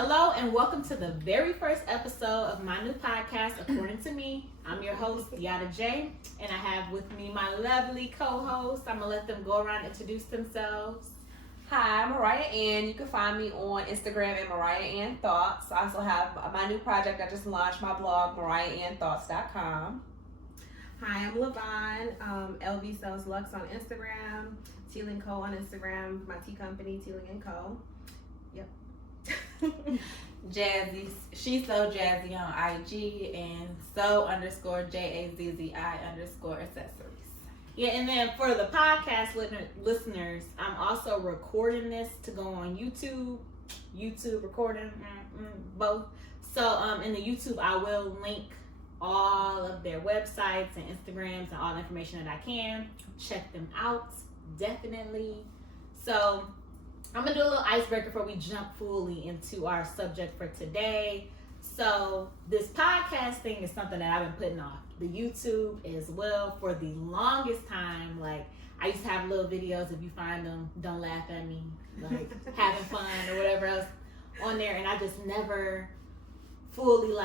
Hello and welcome to the very first episode of my new podcast, According to Me. I'm your host, Yadda J, and I have with me my lovely co-host. I'm going to let them go around and introduce themselves. Hi, I'm Mariah, and you can find me on Instagram at Mariah and Thoughts. I also have my new project. I just launched my blog, MariahAndThoughts.com. Hi, I'm LaVonne, LV Sells Lux on Instagram, Teal & Co on Instagram, my tea company, Teal & Co. Yep. Jazzy, she's so jazzy on IG and so_JAZZI_accessories. Yeah, and then for the podcast listeners, I'm also recording this to go on YouTube recording, both. So in the YouTube, I will link all of their websites and Instagrams and all the information that I can. Check them out, definitely. So I'm going to do a little icebreaker before we jump fully into our subject for today. So this podcast thing is something that I've been putting off. The YouTube as well for the longest time. Like, I used to have little videos. If you find them, don't laugh at me. Like, having fun or whatever else on there. And I just never fully,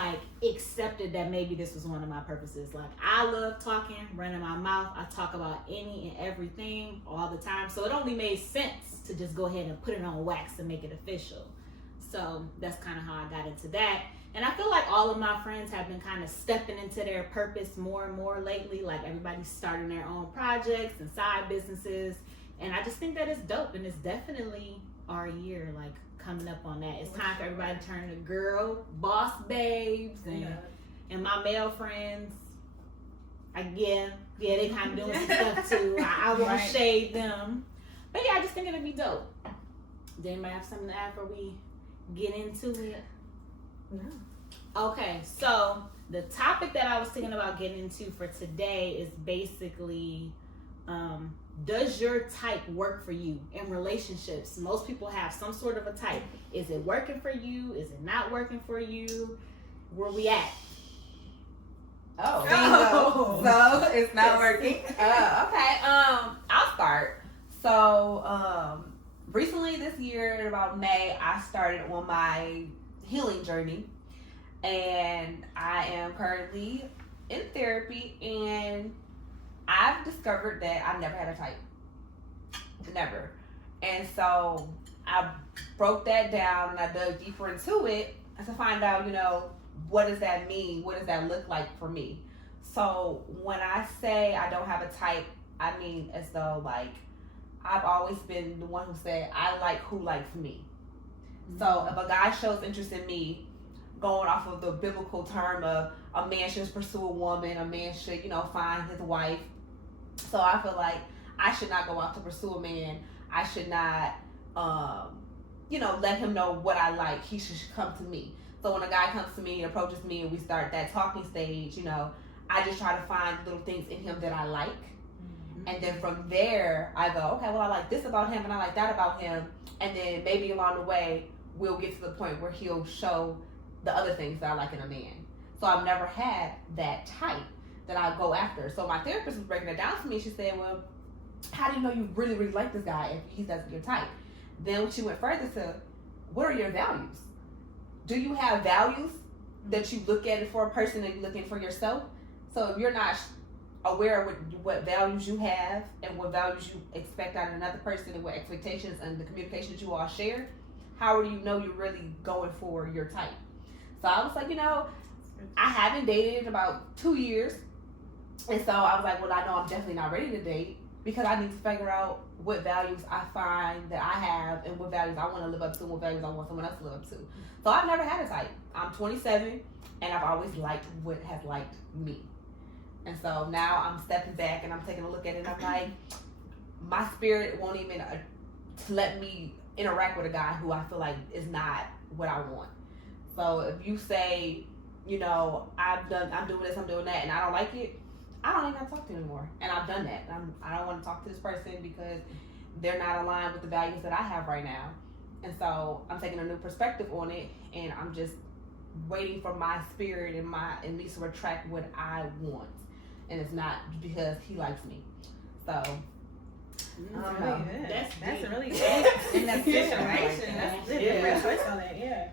accepted that maybe this was one of my purposes. Like, I love talking, running my mouth. I talk about any and everything all the time. So it only made sense to just go ahead and put it on wax and make it official. So that's kind of how I got into that. And I feel like all of my friends have been kind of stepping into their purpose more and more lately. Like, everybody's starting their own projects and side businesses. And I just think that it's dope. And it's definitely our year, coming up on that. It's time for everybody to turn to girl, boss babes, and my male friends. Yeah, they kind of doing some stuff too. I won't shade them. But yeah, I just think it'd be dope. Does anybody have something to add before we get into it? No. Okay, so the topic that I was thinking about getting into for today is basically, does your type work for you in relationships? Most people have some sort of a type. Is it working for you? Is it not working for you? Where we at? Oh. So it's not working. Okay. I'll start. So, recently this year, in about May, I started on my healing journey, and I am currently in therapy, and I've discovered that I've never had a type. Never. And so I broke that down and I dug deeper into it to find out, what does that mean? What does that look like for me? So when I say I don't have a type, I mean as though I've always been the one who said I like who likes me. Mm-hmm. So if a guy shows interest in me, going off of the biblical term of a man should pursue a woman, a man should, find his wife. So I feel like I should not go out to pursue a man. I should not, let him know what I like. He should come to me. So when a guy comes to me and approaches me and we start that talking stage, I just try to find little things in him that I like. Mm-hmm. And then from there, I go, okay, well, I like this about him and I like that about him. And then maybe along the way, we'll get to the point where he'll show the other things that I like in a man. So I've never had that type that I go after. So my therapist was breaking it down to me. She said, well, how do you know you really, really like this guy if he doesn't your type? Then she went further to, what are your values? Do you have values that you look at for a person and you're looking for yourself? So if you're not aware of what values you have and what values you expect out of another person and what expectations and the communications you all share, how do you know you're really going for your type? So I was like, I haven't dated in about 2 years. And so I was like, well, I know I'm definitely not ready to date because I need to figure out what values I find that I have and what values I want to live up to and what values I want someone else to live up to. So I've never had a type. I'm 27 and I've always liked what has liked me. And so now I'm stepping back and I'm taking a look at it and I'm like, my spirit won't even let me interact with a guy who I feel like is not what I want. So if you say, I'm doing this, I'm doing that, and I don't like it, I don't even have to talk to you anymore. And I've done that. I don't want to talk to this person because they're not aligned with the values that I have right now. And so I'm taking a new perspective on it, and I'm just waiting for my spirit and me to attract what I want. And it's not because he likes me. So That's a really good in that situation. That's a different choice on that. Yeah.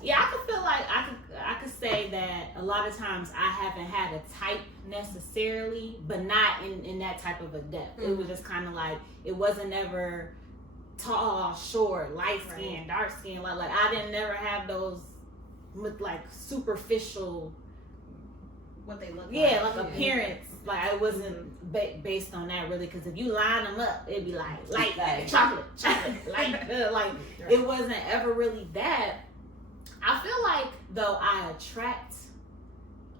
Yeah, I could feel like I could say that a lot of times I haven't had a type necessarily, but not in that type of a depth. It was just kind of like it wasn't ever tall, short, light skin, dark skin. Like I didn't never have those with like superficial. What they look like appearance. Like I wasn't based on that really, because if you line them up, it'd be like light, chocolate, like it wasn't ever really that. I feel like though I attract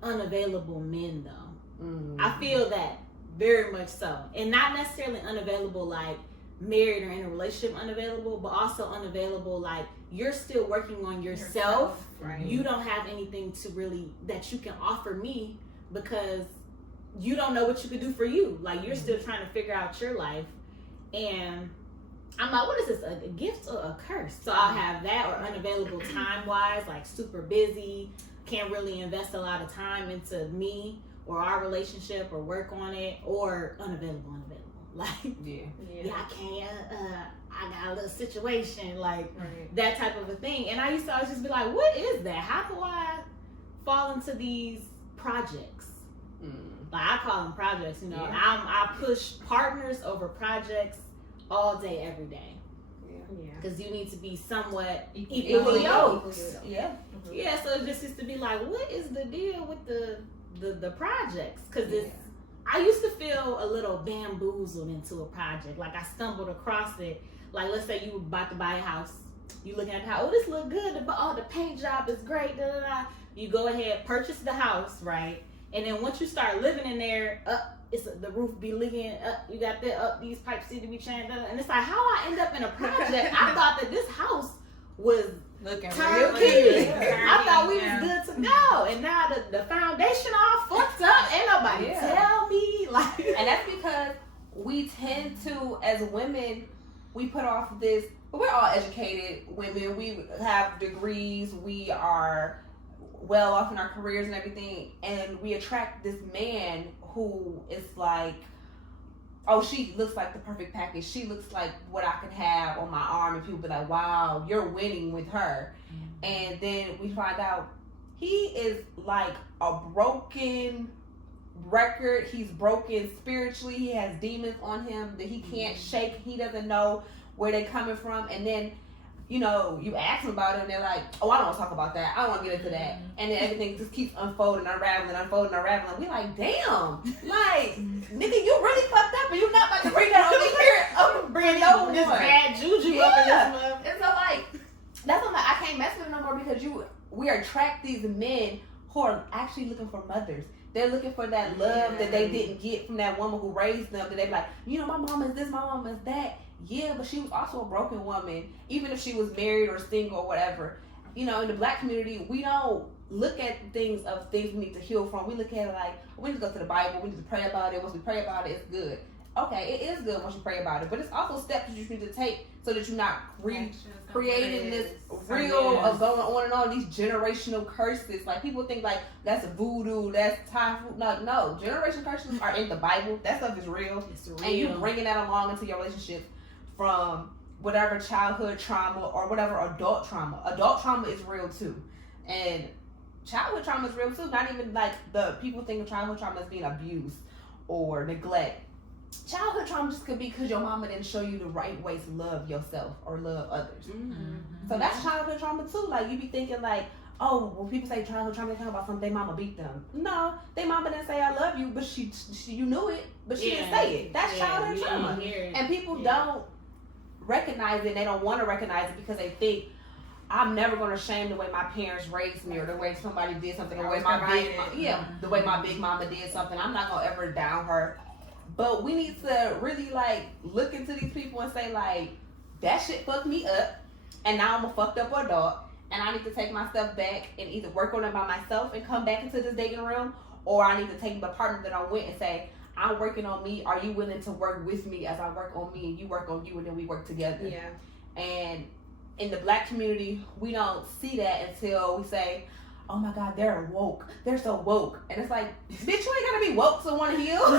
unavailable men though. I feel that very much so, and not necessarily unavailable like married or in a relationship unavailable, but also unavailable like you're still working on yourself. Right. You don't have anything to really that you can offer me because you don't know what you could do for you. Like you're still trying to figure out your life, and I'm like, what is this, a gift or a curse? So I'll have that, or unavailable time-wise, like super busy, can't really invest a lot of time into me or our relationship or work on it, or unavailable. Like, yeah, I can't, I got a little situation, like that type of a thing. And I used to always just be like, what is that? How do I fall into these projects? Like I call them projects, you know. I push partners over projects all day, every day. Because you need to be somewhat equally yoked. Yeah. So it just used to be like, what is the deal with the projects? Because I used to feel a little bamboozled into a project. Like I stumbled across it. Like let's say you were about to buy a house. You looking at the house, oh, this look good. The paint job is great. You go ahead, purchase the house, right? And then once you start living in there, the roof be leaking. You got these pipes need to be changed. And it's like, how I end up in a project? I thought that this house was looking turnkey. I thought we was good to go, and now the foundation all fucked up. Ain't nobody tell me like. And that's because we tend to, as women, we put off this. But we're all educated women. We have degrees. We are well off in our careers and everything, and we attract this man who is like, oh, she looks like the perfect package. She looks like what I could have on my arm, and people be like, wow, you're winning with her. And then we find out he is like a broken record. He's broken spiritually. He has demons on him that he can't shake. He doesn't know where they're coming from. And then you ask them about it, and they're like, oh, I don't want to talk about that. I don't want to get into that. And then everything just keeps unfolding, unraveling. We like, damn. Like, nigga, you really fucked up, and you not about to bring that over here. Bring this bad juju up in this month. And so, like, that's what I can't mess with it no more, because we attract these men who are actually looking for mothers. They're looking for that love that they didn't get from that woman who raised them. That they be like, my mom is this, my mom is that. Yeah, but she was also a broken woman, even if she was married or single or whatever. In the Black community, we don't look at things we need to heal from. We look at it like, we need to go to the Bible, we need to pray about it. Once we pray about it, it's good. Okay, it is good once you pray about it, but it's also steps that you need to take so that you're not creating this reel of going on and on, these generational curses. Like, people think like that's voodoo, that's Thai food. Like, no, generation curses are in the Bible. That stuff is real. It's real. And you bringing that along into your relationship from whatever childhood trauma or whatever adult trauma. Adult trauma is real too. And childhood trauma is real too. Not even like the people think of childhood trauma as being abuse or neglect. Childhood trauma just could be because your mama didn't show you the right way to love yourself or love others. So that's childhood trauma too. Like, you be thinking like, oh, when people say childhood trauma, they talk about something their mama beat them. No, their mama didn't say I love you, but she you knew it, but she didn't say it. That's childhood trauma. And people don't recognize it. They don't want to recognize it because they think, I'm never going to shame the way my parents raised me, or the way somebody did something, or the way the way my big mama did something. I'm not going to ever down her. But we need to really like look into these people and say like, that shit fucked me up, and now I'm a fucked up adult, and I need to take myself back and either work on it by myself and come back into this dating realm, or I need to take the partner that I'm with and say, I'm working on me. Are you willing to work with me as I work on me, and you work on you, and then we work together? And in the Black community, we don't see that until we say, oh my God, they're woke. They're so woke. And it's like, bitch, you ain't gotta be woke to want to heal.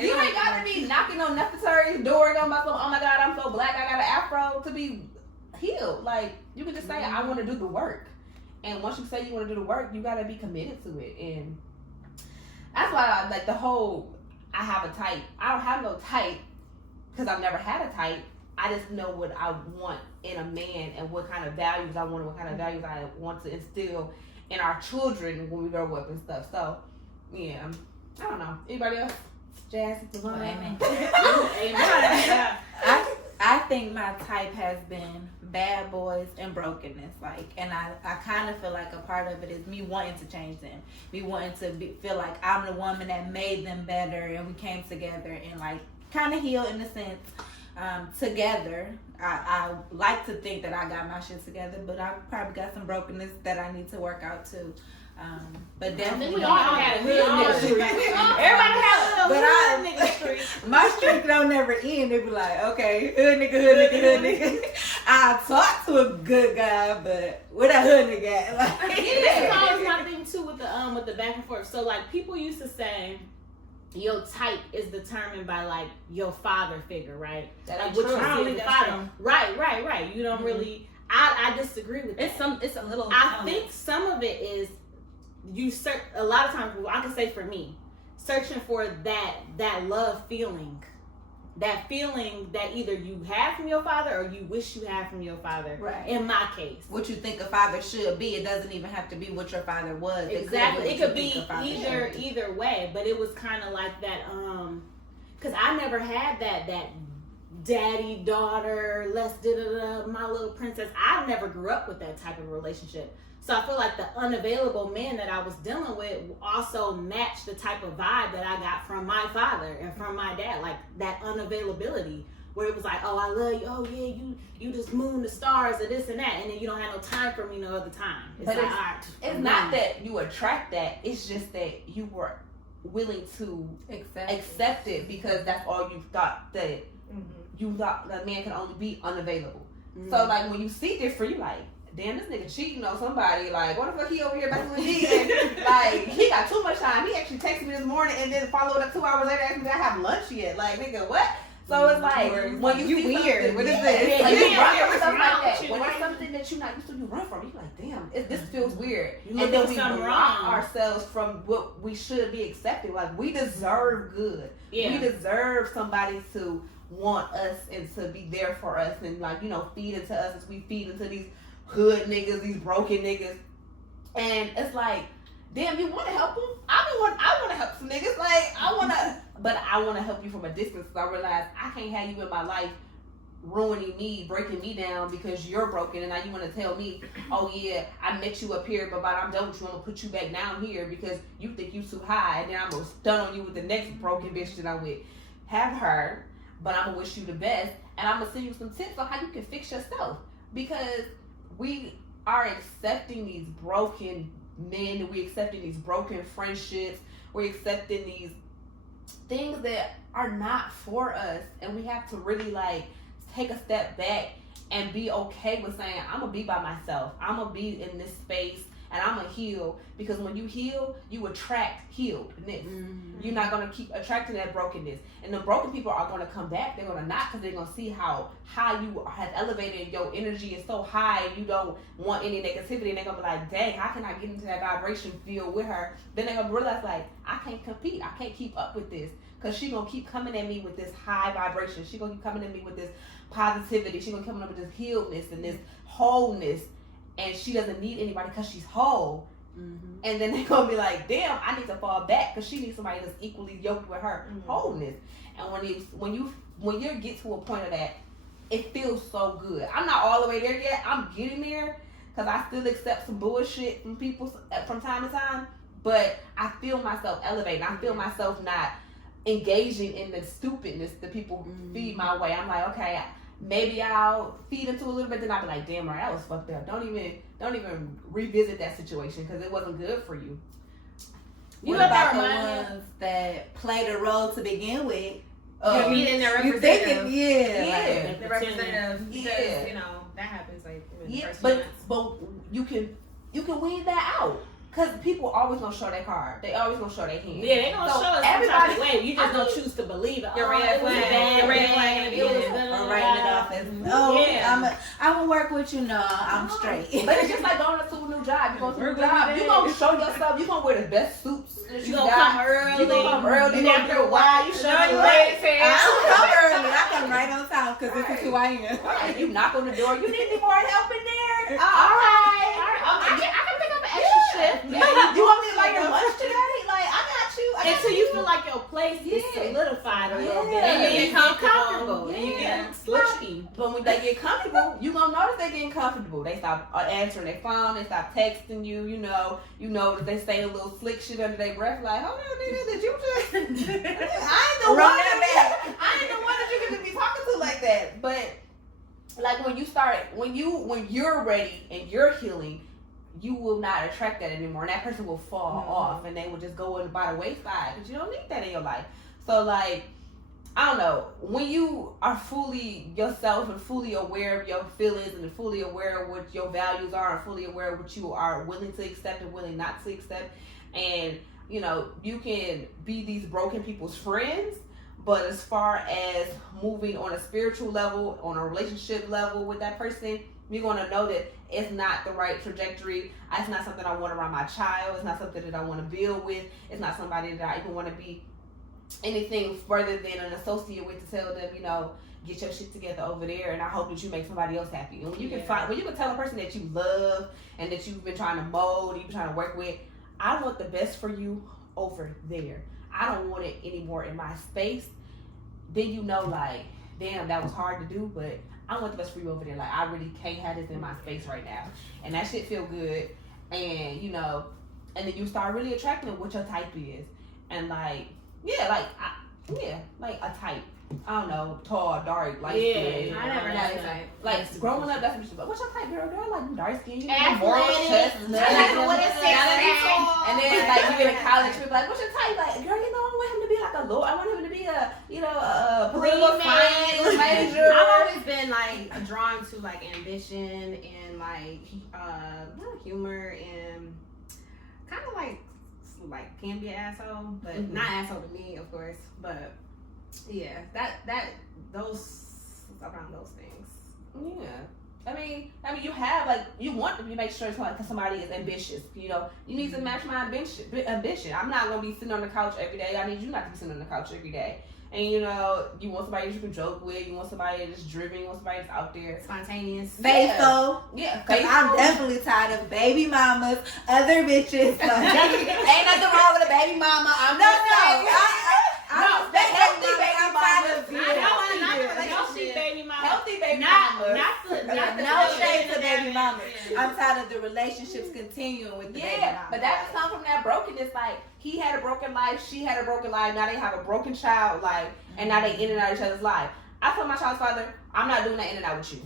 You ain't gotta be knocking on necessary door going about, oh my God, I'm so black, I got an afro to be healed. Like, you can just say, I want to do the work. And once you say you want to do the work, you gotta be committed to it. And that's why I like the whole, I have a type. I don't have no type because I've never had a type. I just know what I want in a man and what kind of values I want and what kind of values I want to instill in our children when we grow up and stuff. So, yeah. I don't know. Anybody else? Jazz, LaVonne? Amen. Amen. I think my type has been bad boys and brokenness. Like, and I kind of feel like a part of it is me wanting to change them. Me wanting to feel like I'm the woman that made them better and we came together and like kind of heal in a sense. Together. I like to think that I got my shit together, but I probably got some brokenness that I need to work out too. But definitely we all had a hood nigga streak. Everybody had a hood nigga streak. My streak don't never end. They be like, okay, hood nigga. I talk to a good guy, but where that hood nigga at? Like, That's always my thing too with the back and forth. So like people used to say your type is determined by like your father figure, right? Like what you see the father. Right. You don't really. I disagree with that. It's a little. I think some of it is you search a lot of times. Well, I can say for me, searching for that love feeling, that feeling that either you have from your father or you wish you had from your father. Right. In my case, what you think a father should be, it doesn't even have to be what your father was. Exactly. It could be either way, but it was kind of like that. Because I never had that daddy daughter, let's my little princess. I never grew up with that type of relationship. So I feel like the unavailable men that I was dealing with also matched the type of vibe that I got from my father and from my dad, like that unavailability where it was like, oh, I love you. Oh yeah, you just moon the stars or this and that, and then you don't have no time for me no other time. It's like, it's not that you attract that. It's just that you were willing to accept it because that's all you thought that you thought that man can only be unavailable. So like when you see different, you like, damn, this nigga cheating on somebody. Like, what the fuck he over here messing with me? And, like, he got too much time. He actually texted me this morning and then followed up 2 hours later asking me, did I have lunch yet? Like, nigga, what? So it's like, when you see weird. What is like, this? you run from stuff like that. When it's something that you're not used to, you run from. You're like, damn, this feels weird. And then we block ourselves from what we should be accepting. Like, we deserve good. Yeah. We deserve somebody to want us and to be there for us and, like, you know, feed into us as we feed into these hood niggas, these broken niggas. And it's like, damn, you want to help them? I want to help some niggas. Like, but I want to help you from a distance because I realize I can't have you in my life ruining me, breaking me down because you're broken. And now you want to tell me, oh yeah, I met you up here, but I'm done with you. I'm going to put you back down here because you think you too high. And then I'm going to stun on you with the next broken bitch that I'm with. Have her, but I'm going to wish you the best. And I'm going to send you some tips on how you can fix yourself. Because we are accepting these broken men, we're accepting these broken friendships, we're accepting these things that are not for us, and we have to really like take a step back and be okay with saying, I'm gonna be by myself, I'm gonna be in this space and I'm gonna heal, because when you heal, you attract healedness. You're not gonna keep attracting that brokenness, and the broken people are gonna come back. They're gonna not, because they're gonna see how high you have elevated. Your energy is so high and you don't want any negativity, and they're gonna be like, dang, how can I get into that vibration field with her? Then they're gonna realize like, I can't compete, I can't keep up with this, because she's gonna keep coming at me with this high vibration. She's gonna keep coming at me with this positivity. She's gonna come up with this healedness and this wholeness. And she doesn't need anybody because she's whole. And then they're going to be like, damn, I need to fall back because she needs somebody that's equally yoked with her wholeness. And when you get to a point of that, it feels so good. I'm not all the way there yet. I'm getting there because I still accept some bullshit from people from time to time. But I feel myself elevating. I feel myself not engaging in the stupidness that people feed my way. I'm like, okay, maybe I'll feed into a little bit, then I'll be like, damn, right, that was fucked up. Don't even revisit that situation because it wasn't good for you. What about the ones that played a role to begin with? You're meeting their representative. Like the representative. Because, you know, that happens like in the first but you can you can weed that out. Because people always gonna show their card. They always gonna show their hand. Yeah, they gonna So show us everybody- some type of way. You just don't choose to believe it. Your red it was flag. bad, Your red bad, flag in the beginning. Or writing it off as, oh, Yeah. I'm gonna work with you. No, I'm straight. But it's just like going to a new job. You go to a new We're gonna job. do You it. gonna show yourself. You gonna wear the best suits that You you gonna got. come early. You gonna come early. You You gonna gonna do why you show you Right. I don't come early. I come right on time because this is who I am. Right. You knock on the door. You need any more help in there? All right. I can pick up an extra shift. You want me to like your lunch today? Like I got you. Until you feel like your place is solidified a little bit. Yeah. And you Yeah. become comfortable. And you Yeah. get sloppy. But when they get comfortable, you gonna notice they getting comfortable. They stop answering their phone. They stop texting you. You know that they say a little slick shit under their breath. Like, hold on, nigga, did you just? I ain't the one. Run that back. I ain't the one that you can be talking to like that. But like when you're ready and you're healing, you will not attract that anymore, and that person will fall off, and they will just go in by the wayside because you don't need that in your life. So like, I don't know, when you are fully yourself and fully aware of your feelings and fully aware of what your values are and fully aware of what you are willing to accept and willing not to accept, and you can be these broken people's friends. But as far as moving on a spiritual level, on a relationship level with that person, you're going to know that it's not the right trajectory. It's not something I want around my child. It's not something that I want to build with. It's not somebody that I even want to be anything further than an associate with, to tell them, get your shit together over there, and I hope that you make somebody else happy. And when you can when you can tell a person that you love and that you've been trying to mold, you've been trying to work with, I want the best for you over there. I don't want it anymore in my space. Then like, damn, that was hard to do, but I want the best for you over there. Like, I really can't have this in my space right now. And that shit feel good. And, and then you start really attracting what your type is. And like, like a type. I don't know, tall, dark, light skin. I never had a type. Like, growing up, that's what you said. What's your type, girl? Girl, like dark skin. You Athletic. more chest. I like what it says. And then, like, you get in college, people like, what's your type? Like, girl, I want him to be like a lawyer. I want him to be a political science major. I've always been like drawn to like ambition and like humor and kind of like can be an asshole, but not asshole to me, of course. But yeah, those around those things. Yeah. I mean, you have you want to make sure somebody is ambitious. You need to match my ambition. I'm not gonna be sitting on the couch every day. I need you not to be sitting on the couch every day. And you want somebody that you can joke with. You want somebody that's driven. You want somebody that's out there, Spontaneous. Faithful. Yeah, Cause I'm definitely tired of baby mamas, other bitches. Like, ain't nothing wrong with a baby mama. I'm not saying. I'm that's healthy baby I'm mama. tired of being Healthy baby mama. Healthy baby Not mama. the no shade to baby mamas. I'm tired of the relationships continuing with the baby mama. But that comes from that brokenness. Like, he had a broken life, she had a broken life. Now they have a broken child life, and now they in and out of each other's life. I told my child's father, I'm not doing that in and out with you.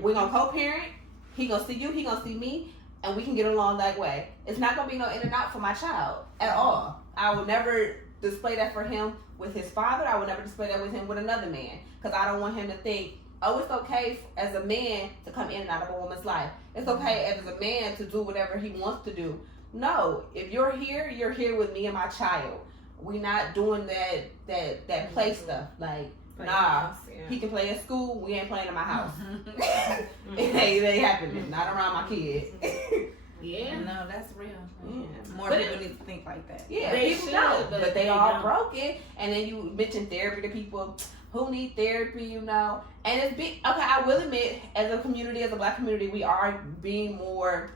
We're gonna co-parent. He gonna see you. He gonna see me, and we can get along that way. It's not gonna be no in and out for my child at all. I will never display that for him with his father. I would never display that with him with another man, because I don't want him to think, oh, it's okay as a man to come in and out of a woman's life. It's okay as a man to do whatever he wants to do. No, if you're here with me and my child. We not doing that play stuff. Like, nah, he can play at school. We ain't playing in my house. It ain't happening. Not around my kid. Yeah. No, that's real. Yeah. More people need to think like that. Yeah, They people should, don't, but but they they all don't. broken. And then you mentioned therapy to people who need therapy, and it's okay. I will admit, as a community, as a Black community, we are being more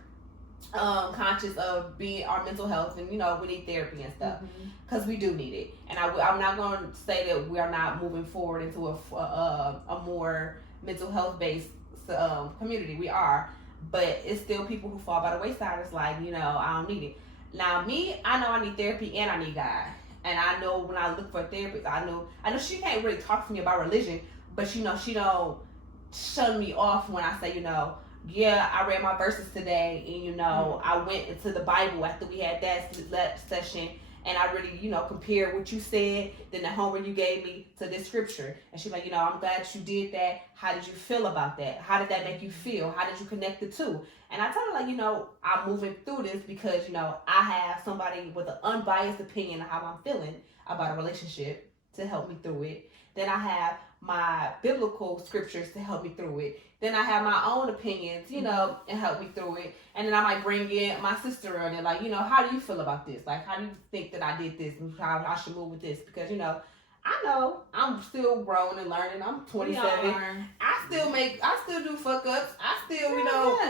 conscious of our mental health, and we need therapy and stuff, because we do need it. And I'm not going to say that we are not moving forward into a more mental health based community. We are. But it's still people who fall by the wayside. It's like, I don't need it. Now, me, I know I need therapy and I need God. And I know when I look for a therapist, I know she can't really talk to me about religion, but she don't shun me off when I say, yeah, I read my verses today, and I went into the Bible after we had that session, And I really, compared what you said, then the homework you gave me to this scripture. And she's like, I'm glad you did that. How did you feel about that? How did that make you feel? How did you connect the two? And I told her, like, I'm moving through this because, I have somebody with an unbiased opinion of how I'm feeling about a relationship to help me through it. Then I have my biblical scriptures to help me through it. Then I have my own opinions, and help me through it. And then I might bring in my sister on it, like, how do you feel about this? Like, how do you think that I did this and how I should move with this? Because, I know I'm still growing and learning. I'm 27. I still do fuck ups. I still,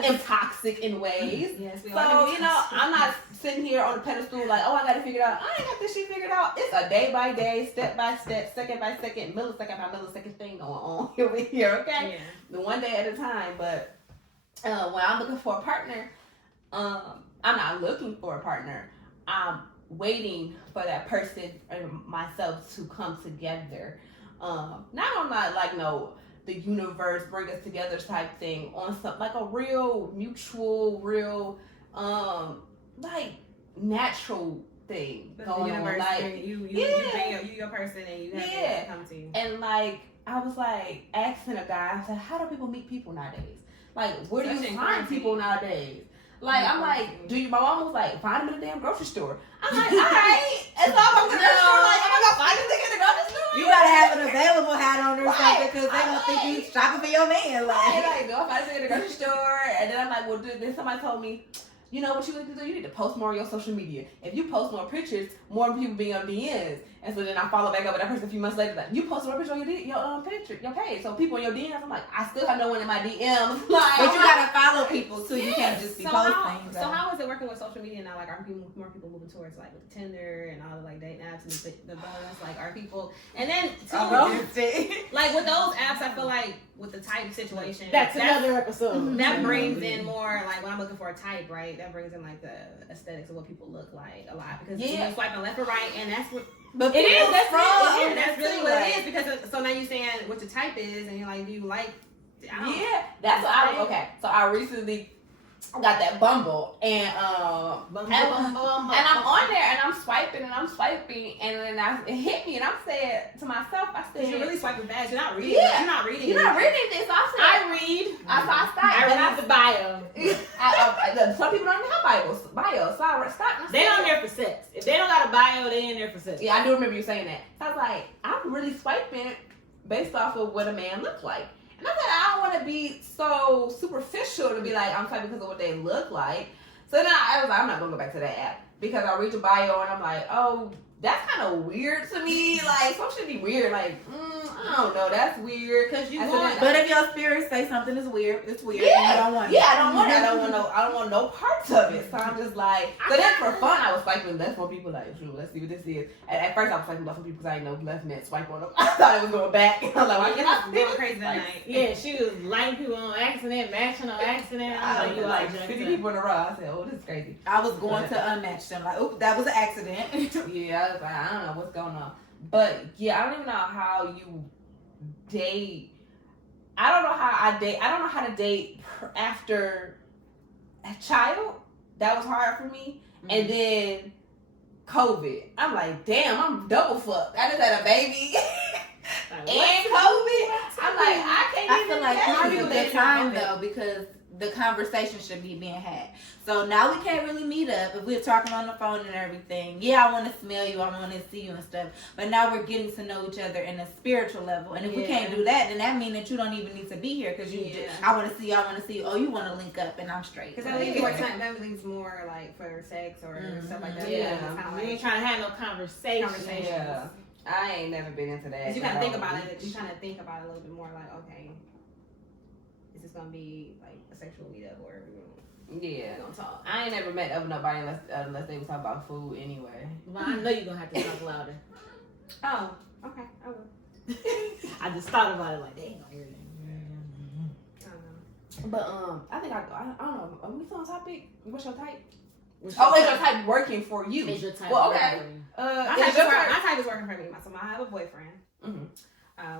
am toxic in ways. Yes, we so, are. I'm not sitting here on a pedestal like, oh, I got to figure it out. I ain't got this shit figured out. It's a day by day, step by step, second by second, millisecond by millisecond thing going on over here, okay? Yeah. The one day at a time. But when I'm looking for a partner, I'm not looking for a partner. I'm waiting for that person and myself to come together. Not on that, like, the universe bring us together type thing, on something like a real mutual, real, like, natural thing going on. Like, you your person, and you have to come to you. And like, I was like asking a guy, I said, how do people meet people nowadays? Like, where do you find people nowadays? Like, I'm like, my mom was like, find them in the damn grocery store. I'm like, all right. And so I'm going to the grocery store, like, am I going to find this nigga in the grocery store? You gotta have an available hat on or something, because they don't think you shopping for your man. Like, no, if I see in the grocery store, and then I'm like, well, then somebody told me, you know what you need to do? You need to post more on your social media. If you post more pictures, more people be on DMs. And so then I follow back up with that person a few months later, like, you post more pictures on your picture, your page. So people in your DMs, I'm like, I still have no one in my DMs. Like, but you gotta follow people too. You can't just be posting. So how is it working with social media now? Like, are more people moving towards like with Tinder and all the like dating apps and the buzz? Like, are people? And then like with those apps, I feel like with the type situation, that's another episode. That brings in more like when I'm looking for a type, right? That brings in like the aesthetics of what people look like a lot, because you're swiping left or right, and that's what. But it is. That's really what it is, because so now you're saying what your type is, and you're like, do you like? That's what I was okay. So I recently got that Bumble, and I'm on there and I'm swiping, and then it hit me, and I said to myself, I said, you're really swiping fast. You're not reading. Yeah. You're not reading. You're not reading this. So I said, I read. I read the bio. Some people don't even have bios, so I stopped. They on there for sex. If they don't got a bio, they in there for sex. Yeah, I do remember you saying that. So I was like, I'm really swiping based off of what a man looks like. And I said, I don't want to be so superficial to be like, I'm swiping because of what they look like. So then I was like, I'm not going to go back to that app, because I read the bio and I'm like, oh, that's kind of weird to me. Like, some should be weird. Like, I don't know, that's weird. Cause you want, but if your spirit say something is weird, it's weird. Yeah, and you don't want it. I don't want it. I don't want no parts of it. So I'm just like, so then for fun, I was swiping left on people. Like, let's see what this is. At first, I was swiping left on people because I didn't know left meant swipe on them. I thought it was going back. And I'm like, why can't I going crazy that night? Yeah, she was lighting people on accident, matching on accident. I was like 50 people in a row. I said, oh, this is crazy. I was going to unmatch them. Like, oops, that was an accident. Yeah, I was like, I don't know what's going on. But yeah, I don't even know how you date. I don't know how I date. I don't know how to date after a child. That was hard for me. Mm-hmm. And then COVID. I'm like, damn, I'm double fucked. I just had a baby. And COVID. I'm like, I feel like now is a good time though, because the conversation should be being had. So now we can't really meet up if we're talking on the phone and everything. Yeah, I want to smell you, I want to see you and stuff. But now we're getting to know each other in a spiritual level. And if we can't do that, then that means that you don't even need to be here, because you just, I want to see you. Oh, you want to link up, and I'm straight. Because that leaves more time. That leaves more like for sex or stuff like that. Yeah, you ain't trying to have no conversation. Yeah. I ain't never been into that. You kind of think about it. You kind of think about it a little bit more, like, okay, is this gonna be like a sexual meetup or? Yeah, gonna talk. I ain't never met up with nobody unless they was talking about food anyway. Well, I know you're gonna have to talk louder. Oh, okay, I will. I just thought about it like, they ain't gonna hear that. But I think I don't know. Are we still on topic? What's your type? Is your type working for you? Is your type? Well, okay. My type is working for me. So I have a boyfriend. Mm-hmm.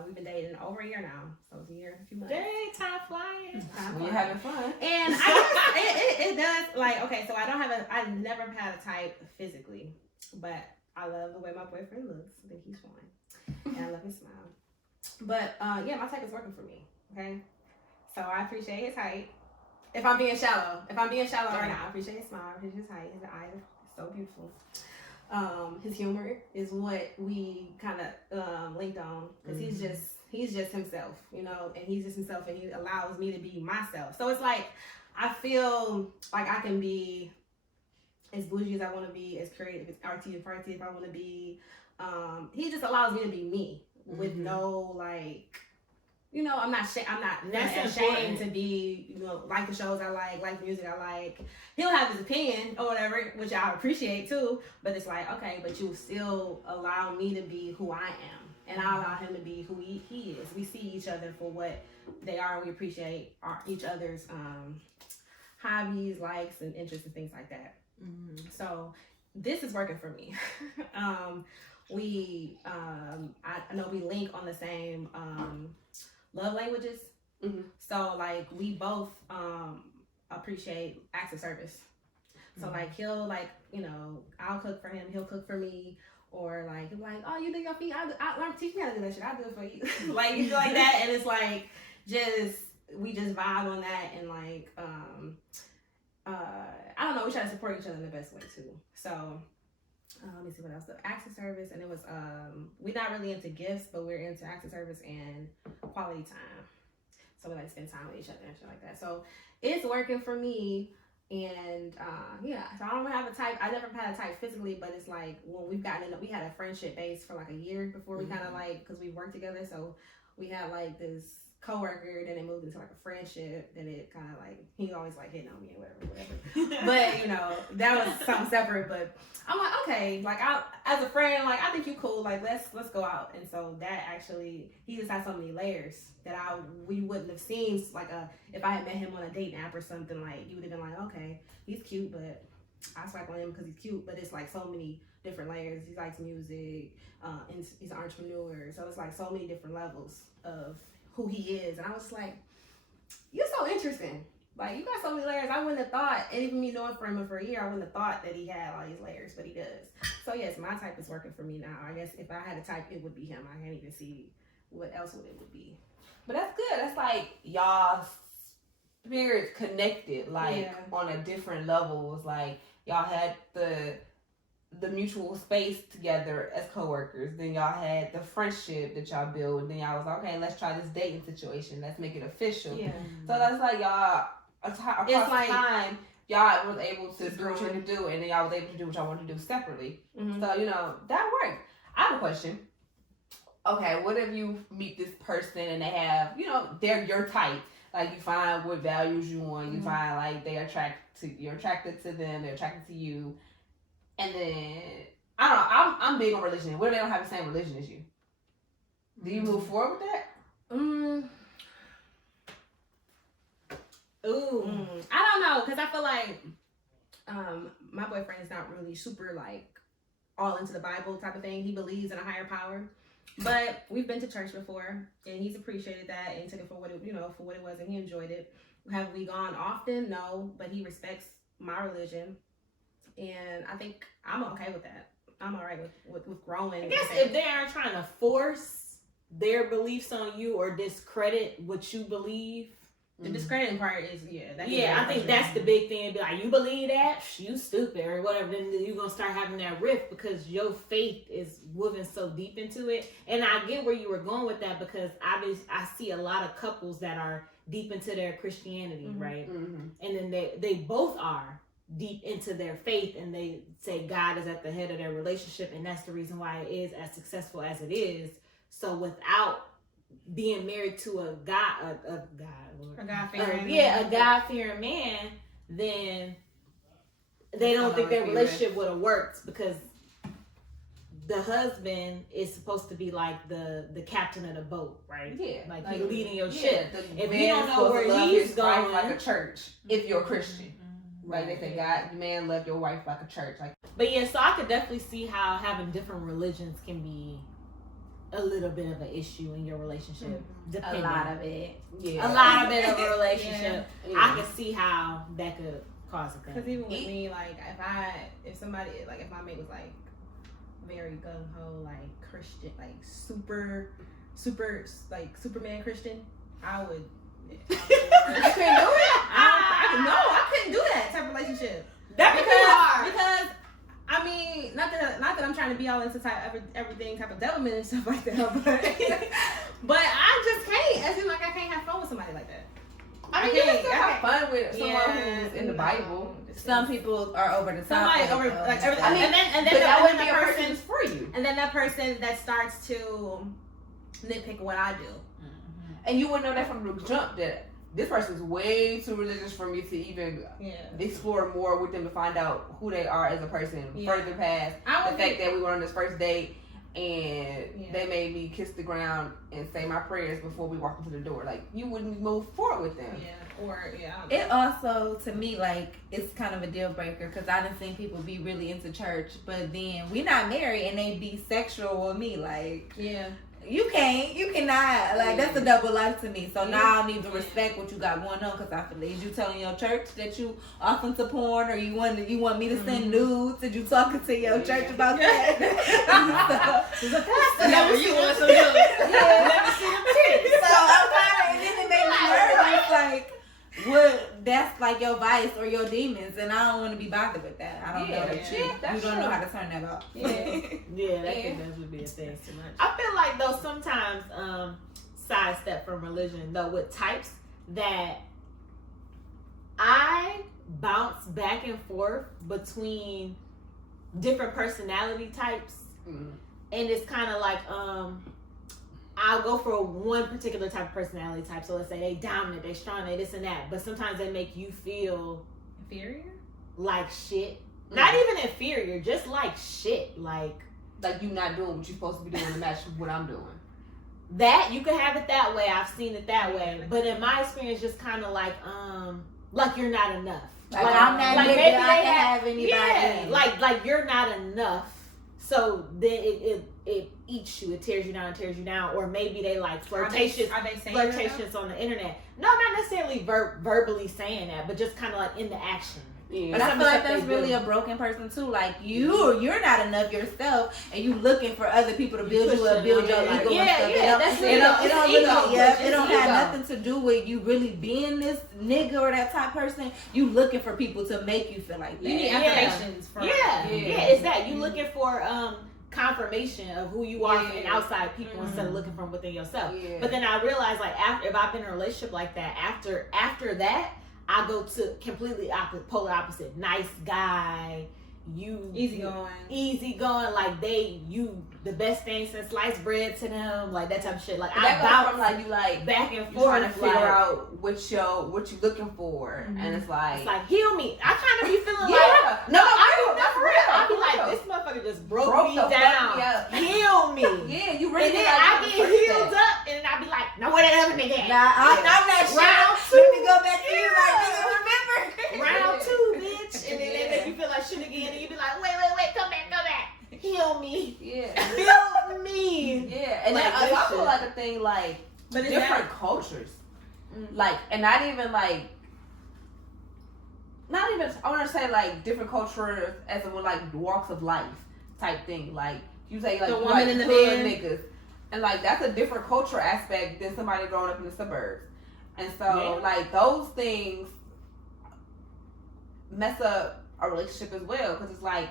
We've been dating over a year now, so it's a year and a few months. Dang, time flying. We're having fun. And I guess it does, like, okay, so I never had a type physically, but I love the way my boyfriend looks. I think he's fine. And I love his smile. But yeah, my type is working for me. Okay. So I appreciate his height. If I'm being shallow right now, I appreciate his smile, I appreciate his height. His eyes are so beautiful. His humor is what we kind of linked on, because he's just himself, you know, and he's just himself, and he allows me to be myself. So it's like I feel like I can be as bougie as I want to be, as creative, as artsy and fartsy if I want to be. He just allows me to be me with no like. You know, I'm not ashamed to be, you know, like the shows I like music I like. He'll have his opinion or whatever, which I appreciate too. But it's like, okay, but you still allow me to be who I am. And I allow him to be who he is. We see each other for what they are. And we appreciate each other's hobbies, likes, and interests and things like that. Mm-hmm. So this is working for me. I know we link on the same love languages. Mm-hmm. So like we both appreciate acts of service. So like he'll like, you know, I'll cook for him, he'll cook for me, or like he'll be like, oh, you do your feet, I'll teach me how to do that shit, I'll do it for you. Like you like that, and it's like we just vibe on that, and like I don't know, we try to support each other in the best way too. So let me see what else. The acts of service, and it was we're not really into gifts, but we're into acts of service and quality time. So we like spend time with each other and shit like that. So it's working for me, and yeah. So I don't have a type. I never had a type physically, but it's like when we've gotten into, we had a friendship base for like a year before we kind of like, because we worked together. So we had like this coworker, then it moved into like a friendship, then it kind of like, he always like hitting on me or whatever. But you know, that was something separate. But I'm like, okay, like I, as a friend, like I think you cool, like let's go out. And so that actually, he just had so many layers that we wouldn't have seen. Like if I had met him on a dating app or something, like you would have been like, okay, he's cute, but I swipe on him because he's cute. But it's like so many different layers. He likes music, and he's an entrepreneur, so it's like so many different levels of who he is. And I was like, you're so interesting. Like, you got so many layers. I wouldn't have thought, and even me knowing him for a year, I wouldn't have thought that he had all these layers, but he does. So yes, my type is working for me now. I guess if I had a type, it would be him. I can't even see what else it would be. But that's good. That's like y'all spirits connected, like on a different levels. Like y'all had the mutual space together as coworkers. Then y'all had the friendship that y'all built. And then y'all was like, okay, let's try this dating situation. Let's make it official. Yeah. So that's like y'all across like, time, y'all was able to do what you wanted to do, and then y'all was able to do what y'all wanted to do separately. Mm-hmm. So, you know, that worked. I have a question. Okay, what if you meet this person and they have, you know, they're your type. Like you find what values you want. You find like you're attracted to them. They're attracted to you. And then, I don't know, I'm big on religion. What if they don't have the same religion as you? Do you move forward with that? I don't know, because I feel like my boyfriend is not really super like all into the Bible type of thing. He believes in a higher power. But we've been to church before, and he's appreciated that and took it for what it, for what it was, and he enjoyed it. Have we gone often? No, but he respects my religion. And I think I'm okay with that. I'm all right with growing. I guess if they are trying to force their beliefs on you or discredit what you believe. The discrediting part is, I think that's the big thing. Be like, you believe that? You stupid or whatever. Then you're going to start having that rift because your faith is woven so deep into it. And I get where you were going with that because I see a lot of couples that are deep into their Christianity, right? Mm-hmm. And then they both are deep into their faith, and they say God is at the head of their relationship, and that's the reason why it is as successful as it is. So without being married to a God-fearing man, then they don't think their relationship would have worked because the husband is supposed to be like the captain of the boat, right? Yeah, like he leading your ship. If you don't know where he's going, like a church, if you're a Christian. Right, they say God, the man loved your wife like a church. Like, but yeah, so I could definitely see how having different religions can be a little bit of an issue in your relationship. A lot of it. Yeah. A lot of it of a relationship. Yeah. I can see how that could cause a thing. Because even with me, like if my mate was like very gung ho, like Christian, like super, like Superman Christian, I would. You couldn't do it? I couldn't do that type of relationship. Because I mean, not that I'm trying to be all into everything type of development and stuff like that, but I just can't. It seems like I can't have fun with somebody like that. I mean, you can still have fun with someone who's in the Bible. Some people are over the top. Somebody over like everything. I mean, and then that would be the a person person for you. And then that person that starts to nitpick what I do. And you wouldn't know that from the jump that this person's way too religious for me to even explore more with them to find out who they are as a person. Further past the fact that we were on this first date and they made me kiss the ground and say my prayers before we walked into the door. Like, you wouldn't move forward with them. It also, to me, like, it's kind of a deal breaker because I done seen people be really into church, but then we not married and they be sexual with me. Like, you cannot. Like, that's a double life to me. So now I don't even respect what you got going on because I feel like, is you telling your church that you off into porn, or you want me to send nudes? Did you talking to your church about that? Never you want some nudes. Never see them titties. So I'm kind of, and then it made me nervous. Like, what? That's like your vice or your demons, and I don't want to be bothered with that. I don't know that you don't know how to turn that off. That can definitely be a thing too much. I feel like though sometimes sidestep from religion though with types that I bounce back and forth between different personality types, and it's kind of like I'll go for one particular type of personality type. So let's say they dominant, they strong, they this and that. But sometimes they make you feel inferior, like shit. Not even inferior, just like shit. Like you not doing what you're supposed to be doing to match what I'm doing. That you can have it that way. I've seen it that way. But in my experience, just kind of like you're not enough. Like I'm not like maybe I can have anybody. Yeah, like you're not enough. So then it eats you, it tears you down, or maybe they like flirtatious on the internet. No, not necessarily verbally saying that, but just kind of like in the action. Yeah. But I feel like that's really a broken person too. Like you're not enough yourself, and you looking for other people to build you up, build your ego and stuff. It don't have nothing to do with you really being this nigga or that type person. You looking for people to make you feel like that. You need affirmations from it's that you looking for confirmation of who you are from outside people instead of looking from within yourself. But then I realized like if I've been in a relationship like that, after that I go to completely polar opposite. Nice guy, you easygoing, like the best thing since sliced bread to them, like that type of shit. Like I bounce from like you like back and forth, trying to figure out what you looking for, and it's like heal me. I kind of be feeling like that's real. I be like this motherfucker just broke me down. Heal me. Yeah, you really. And then I get healed up, and then I be like, now where that other nigga at? I'm not round two. Let me go back to you. Like, remember round 2, bitch, and then they make you feel like shit again, and you be like, wait, come back, heal me, heal me, and like, then it's also like a thing like but different cultures, like, and not even I want to say like different cultures as in like walks of life type thing. Like you say like the woman like in the hood niggas, and like that's a different culture aspect than somebody growing up in the suburbs, and so like those things mess up a relationship as well, because it's like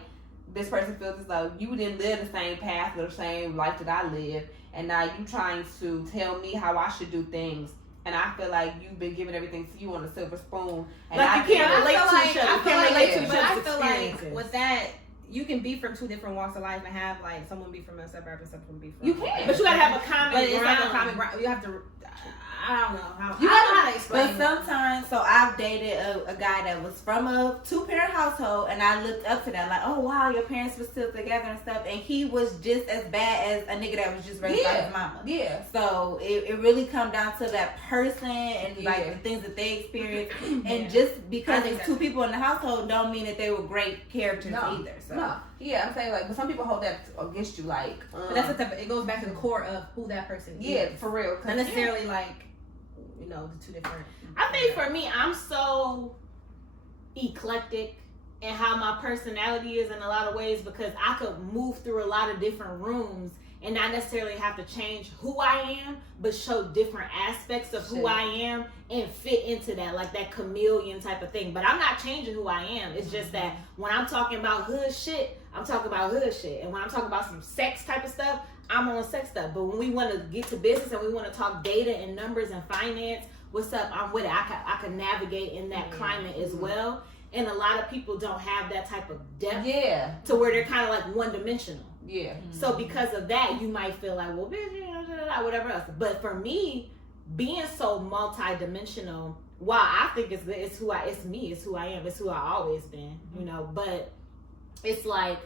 this person feels as though you didn't live the same path or the same life that I live, and now you trying to tell me how I should do things, and I feel like you've been giving everything to you on a silver spoon, and like you can't relate to each other. But I feel like with that, you can be from 2 different walks of life and have like someone be from a suburb and someone be from. You can, but you gotta have a common ground. It's like a common ground. You have to. I don't know how to explain. But sometimes, so I've dated a guy that was from a 2-parent household, and I looked up to that, like, oh wow, your parents were still together and stuff, and he was just as bad as a nigga that was just raised by his mama. Yeah. So it really come down to that person and like the things that they experienced, and just because it's 2 people in the household don't mean that they were great characters either. So. No. Yeah, I'm saying like, but some people hold that against you, like. But that's the type of, it goes back to the core of who that person is. Yeah, for real. Not necessarily like, the 2 different. I think for me, I'm so eclectic and how my personality is in a lot of ways, because I could move through a lot of different rooms and not necessarily have to change who I am, but show different aspects of who I am and fit into that, like that chameleon type of thing. But I'm not changing who I am. It's just that when I'm talking about hood shit, I'm talking about hood shit. And when I'm talking about some sex type of stuff, I'm on sex stuff. But when we want to get to business and we want to talk data and numbers and finance, what's up? I'm with it. I can navigate in that climate as well. And a lot of people don't have that type of depth to where they're kind of like one dimensional. Yeah. So because of that, you might feel like, well, bitch, you know, whatever else. But for me, being so multi-dimensional, while I think it's me, it's who I am, it's who I always been, you know. But it's like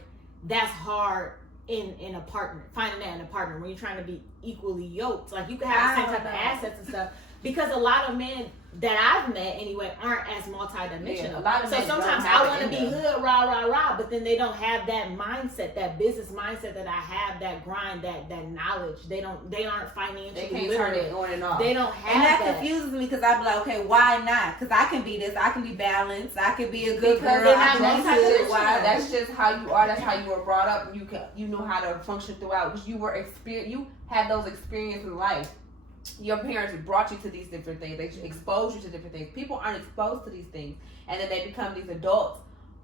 that's hard in a partner, finding that in a partner when you're trying to be equally yoked. Like you can have the same type of assets and stuff. Because a lot of men that I've met anyway aren't as multi-dimensional. So sometimes I want to be hood, rah, but then they don't have that mindset, that business mindset that I have, that grind, that knowledge. They aren't financially They can't literate. turn it on and off. They don't have and that confuses me, because I be like, okay, why not? Because I can be this, I can be balanced, I can be a good girl. That's just how you are. That's how you were brought up. You know how to function throughout, because you had those experiences in life. Your parents brought you to these different things. They exposed you to different things. People aren't exposed to these things, and then they become these adults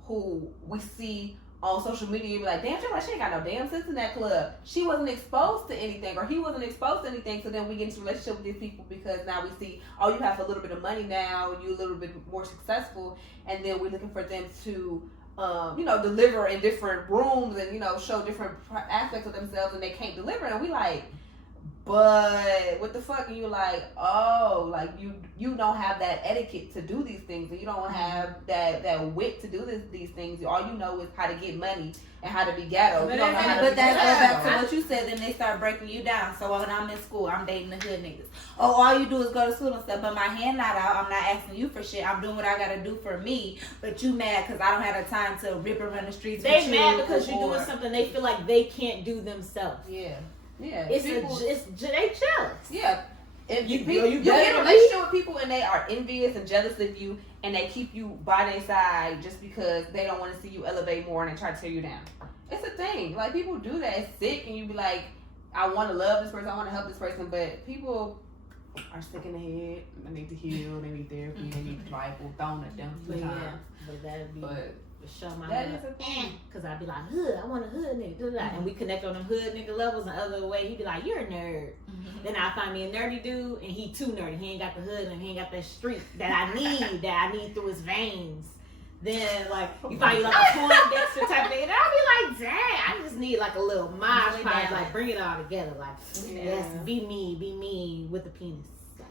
who we see on social media. You be like, damn, she ain't got no damn sense in that club. She wasn't exposed to anything, or he wasn't exposed to anything. So then we get into a relationship with these people because now we see, oh, you have a little bit of money now, you a little bit more successful, and then we're looking for them to deliver in different rooms and show different aspects of themselves, and they can't deliver, and we like. But what the fuck? And you're like, oh, like you don't have that etiquette to do these things, and you don't have that wit to do these things. All you know is how to get money and how to be ghetto. But that goes back to what you said. Then they start breaking you down. So when I'm in school, I'm dating the hood niggas. Oh, all you do is go to school and stuff, but my hand not out. I'm not asking you for shit. I'm doing what I gotta do for me. But you mad because I don't have the time to rip around the streets. They mad because you're doing something they feel like they can't do themselves. Yeah. Yeah, they jealous. Yeah, if you get a relationship with people and they are envious and jealous of you, and they keep you by their side just because they don't want to see you elevate more and they try to tear you down. It's a thing. Like people do that. It's sick, and you be like, I want to love this person, I want to help this person, but people are sick in the head. They need to heal. They need therapy. They need Bible thrown at them sometimes. But that'd be. Show my that is a thing. Cause I'd be like, hood, I want a hood nigga, and we connect on them hood nigga levels, and other way he'd be like, you're a nerd. Then I find me a nerdy dude, and he too nerdy. He ain't got the hood, and he ain't got that street that I need through his veins. Then like you find you like a Poindexter type of thing, and I'll be like, dang, I just need like a little mosh podge, like bring it all together, like yes, be me with the penis.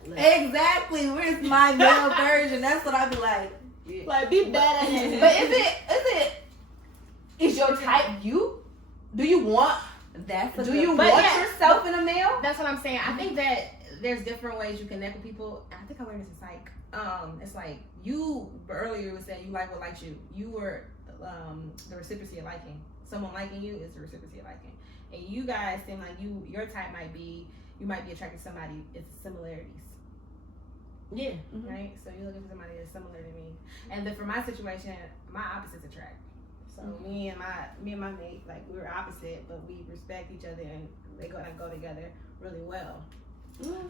Exactly. Where's my male version? That's what I'd be like. Yeah. Like be badass. But is your type you? Do you want yourself in a male? That's what I'm saying. I think that there's different ways you connect with people. I think I learned this in psych. It's like you earlier you were saying you like what likes you. You were the reciprocity of liking. Someone liking you is the reciprocity of liking. And you guys seem like your type might be attracted to somebody. It's similarities. Yeah. Right? So you're looking for somebody that's similar to me. And then for my situation, my opposites attract. So me and my mate, like we were opposite, but we respect each other and they go together really well.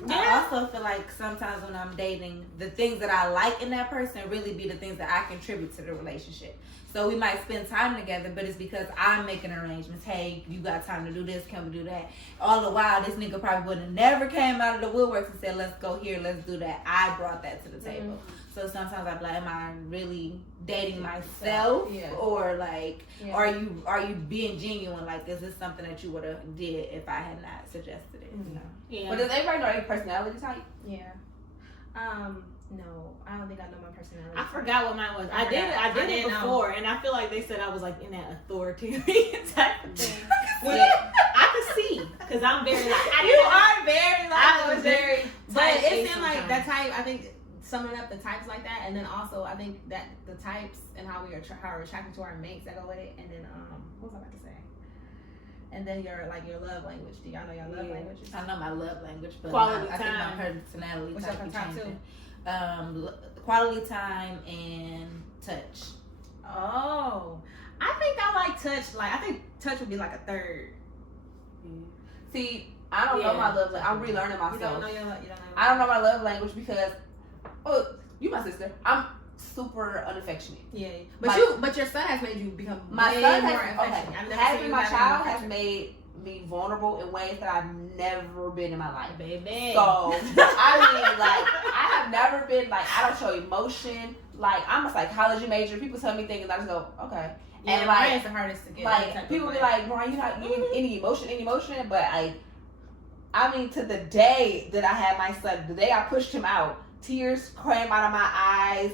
I also feel like sometimes when I'm dating, the things that I like in that person really be the things that I contribute to the relationship. So we might spend time together, but it's because I'm making arrangements. Hey, you got time to do this, can we do that? All the while, this nigga probably would have never came out of the woodworks and said, let's go here, let's do that. I brought that to the table. So sometimes I'm like, am I really dating myself? Or like, are you being genuine? Like, is this something that you would have did if I had not suggested it? No. Yeah. But does everybody know your personality type? Yeah. No, I don't think I know my personality. I forgot what mine was. I did it before, and I feel like they said I was like in that authoritarian type of thing. I could see, because I'm very like. I was very. But it seemed like that type. I think summing up the types like that, and then also I think that the types and how we're attracted to our mates that go with it, and then what was I about to say? And then your love language. Do y'all know your love languages? I know my love language, but quality I think my personality type be changing. Quality time and touch. Oh, like touch. Like I think touch would be like a third. See, I don't know my love language. I'm relearning myself. You don't know your love. You don't know. I don't know my love language because, you my sister. I'm super unaffectionate. Yeah, but your son has made you become my way son more has, affectionate. okay, I've never having seen my you child have has made me vulnerable in ways that I've never been in my life. Baby. So I mean, like, I have never been like, I don't show emotion. Like, I'm a psychology major. People tell me things and I just go, okay. Yeah, And like, it's the hardest to get. like people be like, Mariah, you not getting any emotion, but I mean, to the day that I had my son, the day I pushed him out, tears came out of my eyes,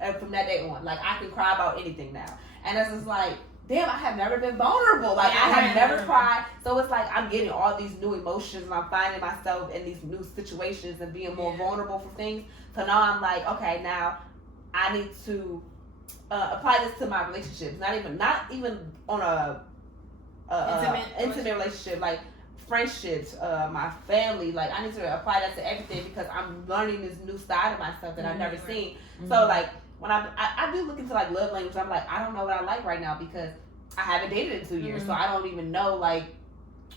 and from that day on, like, I can cry about anything now. And it's just like, damn, I have never been vulnerable. Like, I have never cried. So it's like I'm getting all these new emotions and I'm finding myself in these new situations and being more vulnerable for things. So now I'm like, okay, now I need to apply this to my relationships. Not even on a intimate relationship, like friendships, my family. Like, I need to apply that to everything because I'm learning this new side of myself that I've never seen. So like, when I do look into like love language, I'm like, I don't know what I like right now because I haven't dated in 2 years, so I don't even know like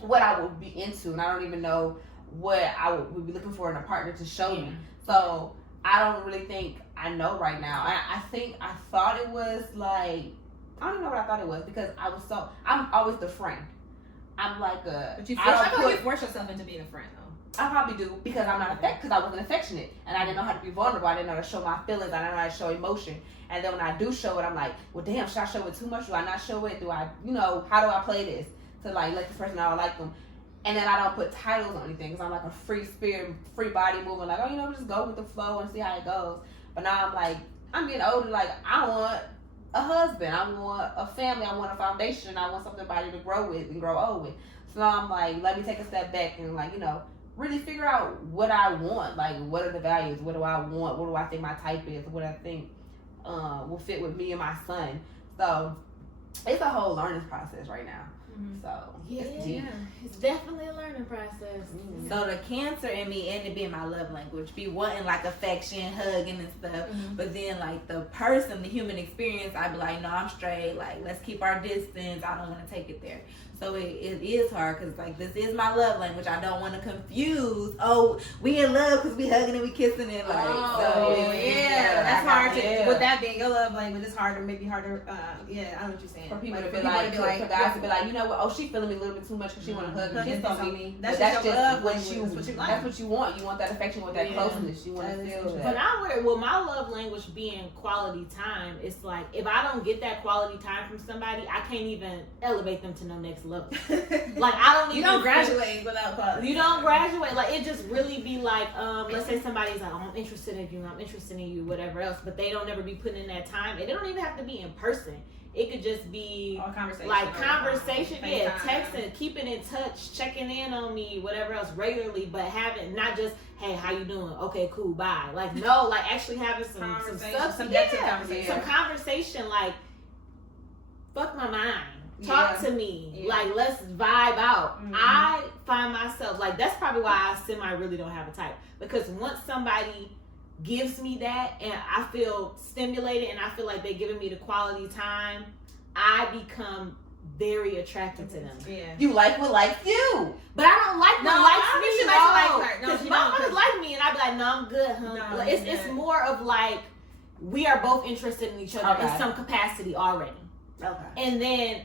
what I would be into, and I don't even know what I would be looking for in a partner to show me. So I don't really think I know right now. I think I thought it was like, I don't even know what I thought it was because I'm always the friend. I'm like But you force yourself into being a friend though. I probably do because I'm not because I wasn't affectionate and I didn't know how to be vulnerable. I didn't know how to show my feelings. I didn't know how to show emotion. And then when I do show it, I'm like, well, damn, should I show it too much? Do I not show it? Do I, how do I play this to like let this person know I like them? And then I don't put titles on anything because I'm like a free spirit, free body moving. Like, just go with the flow and see how it goes. But now I'm like, I'm getting older. Like, I want a husband. I want a family. I want a foundation. I want somebody to grow with and grow old with. So now I'm like, let me take a step back and like, really figure out what I want. Like, what are the values? What do I want? What do I think my type is? What I think will fit with me and my son. So it's a whole learning process right now. So it's deep. It's definitely a learning process. So the Cancer in me ended being my love language, be wanting like affection, hugging and stuff. But then like the human experience, I'd be like, no, I'm straight. Like, let's keep our distance. I don't want to take it there. So it is hard because like this is my love language. I don't want to confuse. Oh, we in love because we hugging and we kissing and like. That's hard. With that being your love language, it's harder. Maybe harder. I know what you're saying. For people to be like, for guys to be like, you know what? Oh, she feeling me a little bit too much because she want to hug and kiss on me. That's just what you like. That's what you want. You want that affection, you want that closeness. You want to feel that. But I'm with my love language being quality time. It's like if I don't get that quality time from somebody, I can't even elevate them to no next level. Like, I don't even. You don't graduate without quality. You don't graduate. Like, it just really be like, let's say somebody's like, oh, I'm interested in you, whatever else, but they don't ever be putting in that time. And it don't even have to be in person. It could just be conversation, texting, keeping in touch, checking in on me, whatever else regularly, but having not just, hey, how you doing? Okay, cool, bye. Like, no, like actually having some stuff, some conversation, like, fuck my mind. Talk to me. Like, let's vibe out. I find myself, like, that's probably why I really don't have a type. Because once somebody gives me that and I feel stimulated and I feel like they're giving me the quality time, I become very attracted to them. Yeah. You like what likes you. But I don't like what likes me. Because motherfuckers like me and I be like, no, I'm good, huh? No, it's more of like, we are both interested in each other in some capacity already. Okay. And then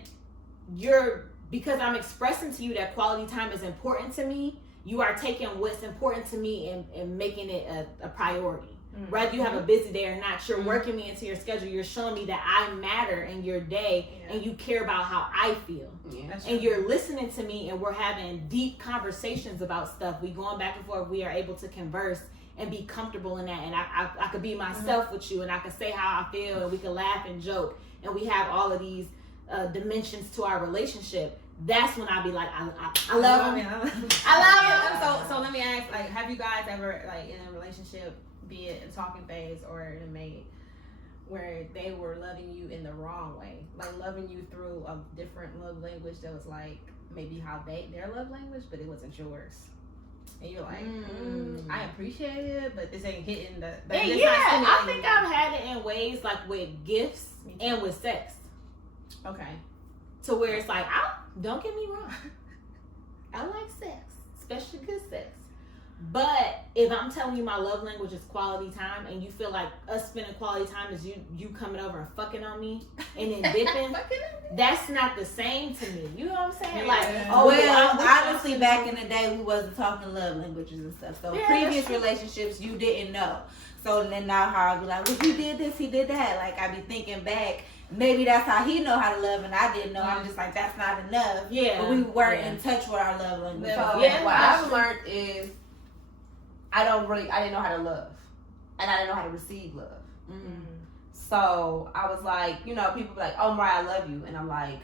because I'm expressing to you that quality time is important to me, you are taking what's important to me and making it a priority. Whether you have a busy day or not, you're working me into your schedule. You're showing me that I matter in your day and you care about how I feel. Yeah. And you're listening to me and we're having deep conversations about stuff. We going back and forth. We are able to converse and be comfortable in that. And I could be myself with you and I could say how I feel and we can laugh and joke. And we have all of these dimensions to our relationship. That's when I be like, I love him. I love him. So let me ask, like, have you guys ever, like, in a relationship, be it a talking phase or in a mate, where they were loving you in the wrong way, like loving you through a different love language that was like maybe how their love language, but it wasn't yours, and you're like, I appreciate it, but this ain't hitting the I think I've had it in ways like with gifts and with sex. Okay. to where it's like, don't get me wrong, I like sex, especially good sex. But if I'm telling you my love language is quality time, and you feel like us spending quality time is you coming over and fucking on me and then dipping, that's not the same to me. You know what I'm saying? Yeah. Like, Well, honestly, back in the day, we wasn't talking love languages and stuff. So previous relationships, you didn't know. So then now how I be like, well, he did this, he did that. Like, I be thinking back, maybe that's how he know how to love, and I didn't know. I'm just like, that's not enough. Yeah. But we weren't in touch with our love language. So Yeah, what that's I've learned is I didn't know how to love, and I didn't know how to receive love. Mm-hmm. So I was like, you know, people be like, oh, Mariah, I love you. And I'm like,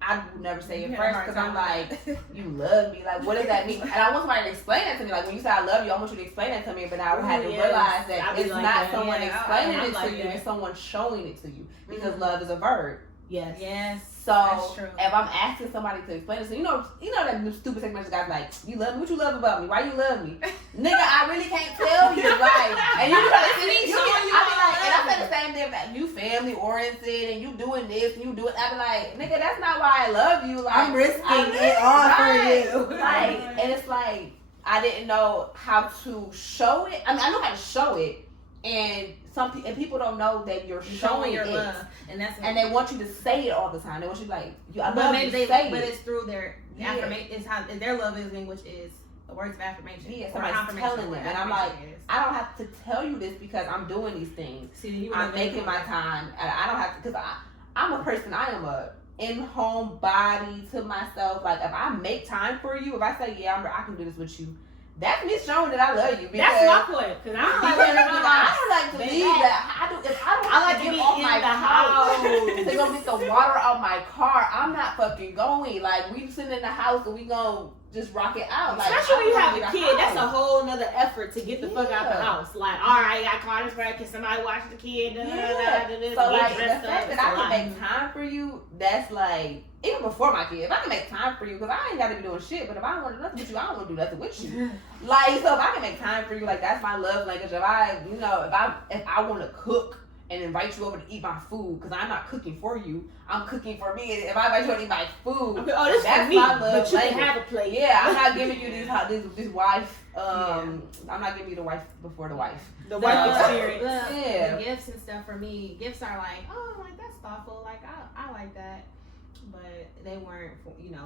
I would never say it first because I'm like, you love me. Like, what does that mean? And I want somebody to explain that to me. Like, when you say I love you, I want you to explain that to me. But I had to realize that it's like not that. someone explaining it like to you. that. It's someone showing it to you. Because love is a verb. Yes. Yes. So That's true. if I'm asking somebody to explain it, so you know that stupid text message guys like, you love me? What you love about me? Why you love me? Nigga, I really can't tell you. Like, and you try to see I say the same thing that you family oriented and you doing this and you do it. I be like, nigga, that's not why I love you. Like, I'm risking it all for you. Like, and it's like I didn't know how to show it. I mean, I know how to show it, and people don't know that you're showing your it. love, and that's And they want you to say it all the time. They want you to like, I but love maybe you. they, Say but it. it's through their Yeah. affirmation. It's how their love language is the words of affirmation. Yeah, or somebody's confirmation, telling what them, and I'm like, affirmation is. I don't have to tell you this because I'm doing these things. See, you I'm really making my time, and I don't have to because I'm a person. I am a in-home body to myself. Like if I make time for you, if I say I can do this with you, that's me showing that I love you. Because That's my point. Because I don't like I don't like to leave that. If I don't have to get off my couch to go get the water out my car, I'm not fucking going. Like we sitting in the house and we gonna just rock it out. Like, especially when you have a house. kid, that's a whole nother effort to get the fuck out the house. Like, all right, I got this right. Can somebody watch the kid? So like the fact that I can make time for you, that's like even before my kid. If I can make time for you, because I ain't got to be doing shit. But if I don't want to do nothing with you, I don't want to do nothing with you. Like so, if I can make time for you, like that's my love language. If I want to cook and invite you over to eat my food, because I'm not cooking for you, I'm cooking for me. And if I invite you over to eat my food, this that's for me, my love but you language. can have a plate. Yeah, I'm not giving you this wife. I'm not giving you the wife before the wife. The wife experience. The gifts and stuff for me, gifts are like, oh, like that's thoughtful. Like I like that, but they weren't.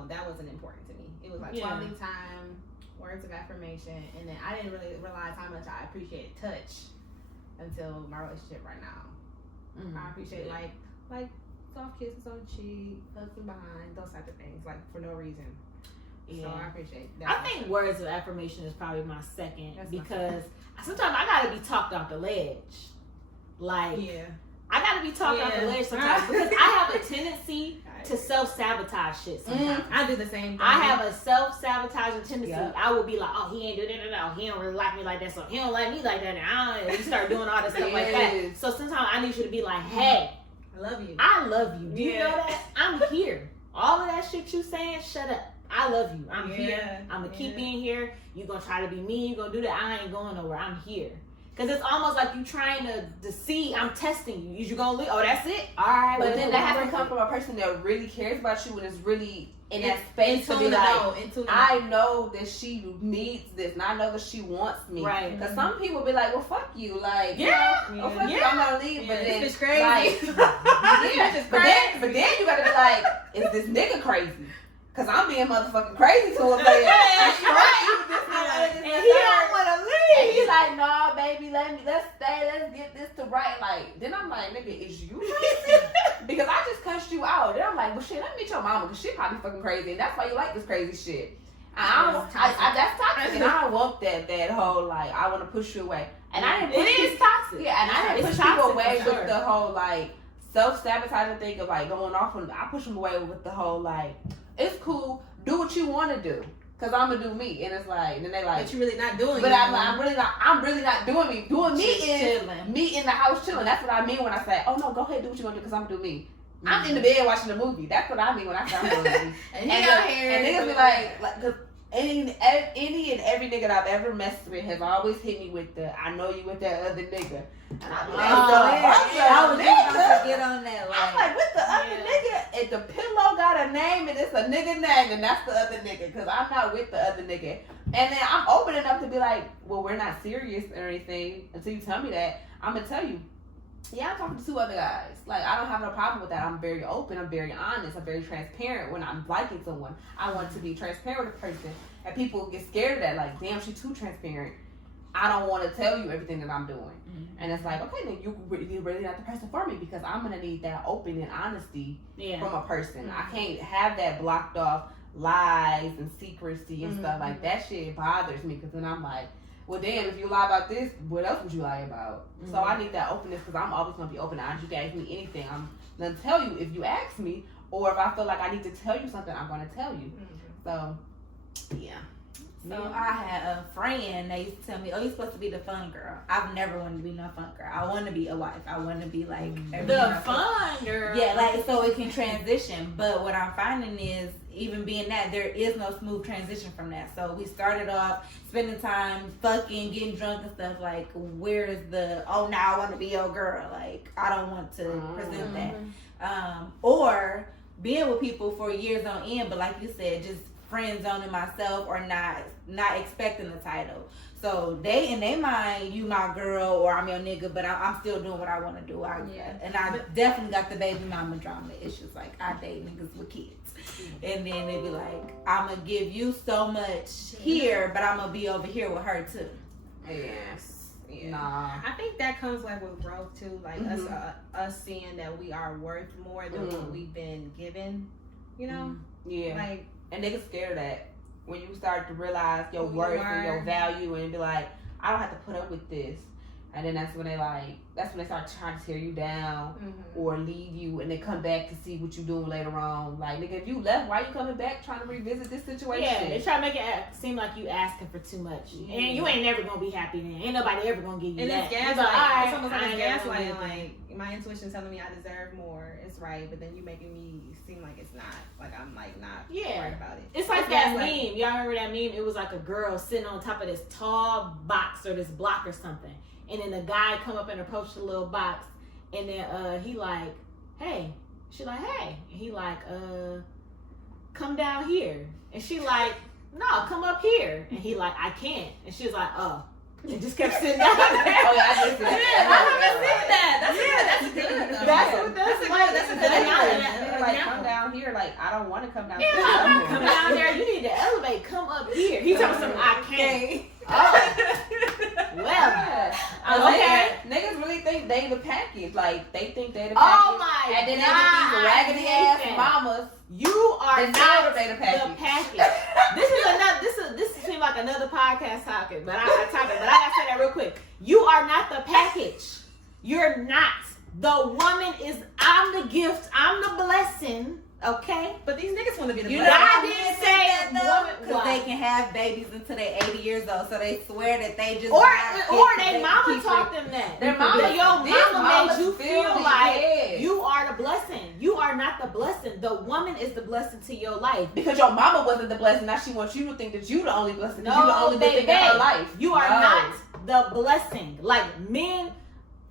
That wasn't important to me. It was like quality time, words of affirmation, and then I didn't really realize how much I appreciated touch until my relationship right now. Mm-hmm. I appreciate like soft kisses on the cheek, hugs from behind, those type of things, like for no reason. Yeah. So I appreciate that. I think words of affirmation is probably my second That's because sometimes I gotta be talked off the ledge. Like I gotta be talked off the ledge sometimes because I have a tendency to self-sabotage shit sometimes. I do the same thing. I have a self-sabotaging tendency. Yeah. I will be like, oh, he ain't do that. He don't really like me like that, so he don't like me like that. And you start doing all this stuff like that. So sometimes I need you to be like, hey, I love you. I love you. Do you know that? I'm here. All of that shit you saying, shut up. I love you. I'm here. I'm going to keep being here. You going to try to be me. You going to do that. I ain't going nowhere. I'm here. Because it's almost like you trying to see, I'm testing you. Is you going to leave? Oh, that's it? All right. But then that has to come from a person that really cares about you and is really in that space to be like, I know that she needs this and I know that she wants me. Right. Because some people be like, well, fuck you. Like, yeah. Oh, fuck you, I'm going to leave. But then, it's crazy. Like, but then you got to be like, is this nigga crazy? Because I'm being motherfucking crazy to him. Like, and he don't want to leave. And he's like, no, baby, let's stay, let's get this to right. Like, then I'm like, nigga, is you crazy? Because I just cussed you out. Then I'm like, well, shit, let me meet your mama, because she probably fucking crazy, and that's why you like this crazy shit. That's toxic, and I don't want that whole, like, I want to push you away. And I didn't push it is toxic. Yeah, and I didn't It's push people toxic away for sure. with the whole, like, self-sabotaging thing of, like, going off on, I push them away with the whole, like, it's cool, do what you want to do. Cause I'm gonna do me, and it's like, and then they like, but you're really not doing. But I'm really not doing me. Doing me is chilling. Me in the house chilling. That's what I mean when I say, oh no, go ahead, do what you want to do, cause I'm gonna do me. Mm-hmm. I'm in the bed watching a movie. That's what I mean when I say I'm doing me. and niggas be like, cause any and every nigga that I've ever messed with has always hit me with the, I know you with that other nigga. And I be like, I was just about to get on that. I'm like, with the other nigga, if the pillow got a name and it's a nigga name, then that's the other nigga. Because I'm not with the other nigga. And then I'm open enough to be like, well, we're not serious or anything until you tell me that. I'm going to tell you, yeah, I'm talking to 2 other guys. Like, I don't have no problem with that. I'm very open. I'm very honest. I'm very transparent when I'm liking someone. I want to be transparent with a person. And people get scared of that. Like, damn, she's too transparent. I don't want to tell you everything that I'm doing. Mm-hmm. And it's like, okay, then you're really not the person for me because I'm going to need that open and honesty from a person. Mm-hmm. I can't have that blocked off lies and secrecy and stuff like that. Shit bothers me because then I'm like, well, damn, if you lie about this, what else would you lie about? Mm-hmm. So I need that openness because I'm always going to be open and honest. You can ask me anything. I'm going to tell you if you ask me, or if I feel like I need to tell you something, I'm going to tell you. Mm-hmm. So, yeah. So I had a friend that used to tell me, oh, you're supposed to be the fun girl. I've never wanted to be no fun girl. I want to be a wife. I want to be like the fun girl. Yeah, like so it can transition. But what I'm finding is even being that, there is no smooth transition from that. So we started off spending time fucking, getting drunk and stuff. Like, where is the, oh, now I want to be your girl. Like, I don't want to present that. Or being with people for years on end, but like you said, just friend zoning myself or not expecting the title. So they in their mind, you my girl or I'm your nigga, but I'm still doing what I want to do. And I definitely got the baby mama drama issues. Like, I date niggas with kids. And then they be like, I'm going to give you so much here, but I'm going to be over here with her too. Yes. Yeah. Nah. I think that comes like with growth too. Like us seeing that we are worth more than what we've been given, you know? Yeah. Like, and they get scared of that when you start to realize your worth and your value and be like, I don't have to put up with this. And then that's when they start trying to tear you down or leave you, and they come back to see what you doing later on. Like, nigga, if you left, why you coming back trying to revisit this situation? Yeah, they try to make it seem like you asking for too much. And you ain't never gonna be happy then. Ain't nobody ever gonna give you and that. It's almost like gaslighting. Like, my intuition telling me I deserve more. It's right, but then you making me seem like it's not. Like, I'm like not right about it. It's like that meme. Y'all remember that meme? It was like a girl sitting on top of this tall box or this block or something. And then the guy come up and approach the little box, and then he like, hey. She like, hey. And he like, come down here. And she like, no, come up here. And he like, I can't. And she was like, oh. And just kept sitting down there. Oh, yeah, I just did I haven't seen that. That's good. That's a good like, come down here. Like, I don't want to come down here. Yeah, I'm not coming down there. You need to elevate. Come up here. He told me something. I can't. Oh. Well. Okay. Niggas really think they the package. Like, they think they the package. Oh my and then they get these raggedy ass mamas. You are not the package. This seems like another podcast topic, but I gotta say that real quick. You are not the package. You're not. The woman is. I'm the gift. I'm the blessing. Okay, but these niggas want to be the. I didn't say that because they can have babies until they're 80 years old, so they swear that they just or their mama taught them that. Your mama made you feel like you are the blessing. You are not the blessing. The woman is the blessing to your life because your mama wasn't the blessing. Now she wants you to think that you the only blessing. No, you the only good thing in her life. You are not the blessing. Like men.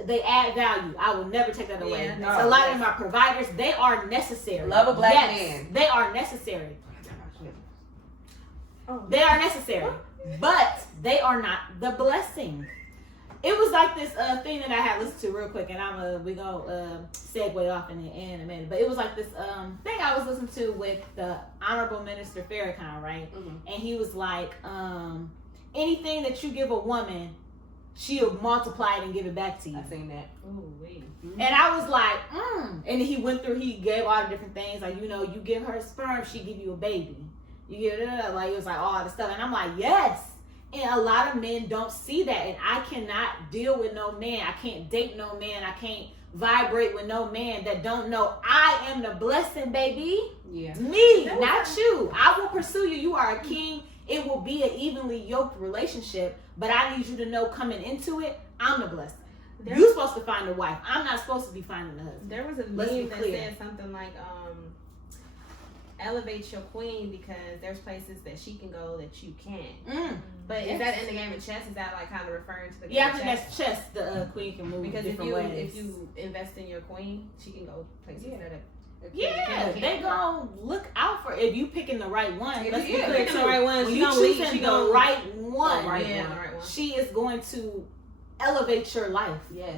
They add value. I will never take that away. A lot of them are providers. They are necessary. Love a black man. They are necessary. They are necessary. But they are not the blessing. It was like this thing that I had listened to real quick, and we gonna segue off in a minute. But it was like this thing I was listening to with the Honorable Minister Farrakhan, right? Mm-hmm. And he was like, anything that you give a woman, she'll multiply it and give it back to you. I seen that. Ooh, wait. Mm-hmm. And I was like, And he went through, he gave all the different things. Like, you give her sperm, she give you a baby. You give it, like, it was like all this stuff. And I'm like, yes. And a lot of men don't see that. And I cannot deal with no man. I can't date no man. I can't vibrate with no man that don't know I am the blessing, baby. Yeah. Me, not you. I will pursue you. You are a king. It will be an evenly yoked relationship. But I need you to know coming into it, I'm the blessing. You're supposed to find a wife. I'm not supposed to be finding a husband. There was a meme that said something like, elevate your queen because there's places that she can go that you can't. But is that in the game of chess? Is that like kind of referring to the game of chess? Yeah, I think that's chess. The queen can move because different ways. If you invest in your queen, she can go places that Yeah, they gonna look out for if you picking the right one. Let's be clear picking too. the right one. When She you gonna lead. choosing She the gonna right one, the right one. she is going to elevate your life. Yes.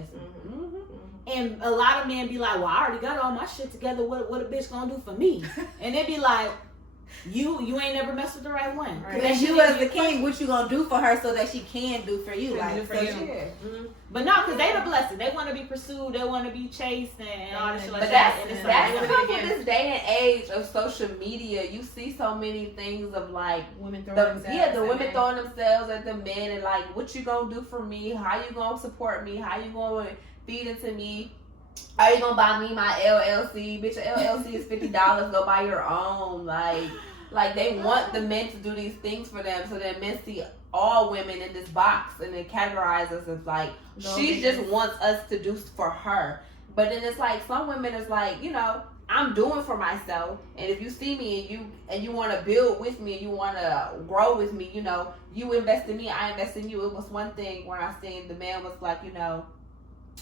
And a lot of men be like, "Well, I already got all my shit together. What a bitch gonna do for me?" And they be like, "You ain't never messed with the right one." Right. And you as the king, what you gonna do for her so that she can do for you? Like, for so you. But no, because they the blessing. They want to be pursued. They want to be chased and all this shit like But that. that's And it's that's like, because of this day and age of social media. You see so many things of like Women throwing the themselves. women at throwing themselves at the men and like, what you gonna do for me? How you gonna support me? How you gonna feed into me? Are you gonna buy me my LLC? Bitch, your LLC is $50. Go buy your own. Like they want the men to do these things for them, so that men see all women in this box and they categorize us as like she just wants us to do for her. But then it's like some women is like, you know, I'm doing for myself, and if you see me and you want to build with me and you want to grow with me, you know, you invest in me, I invest in you. It was one thing when I seen the man was like, you know,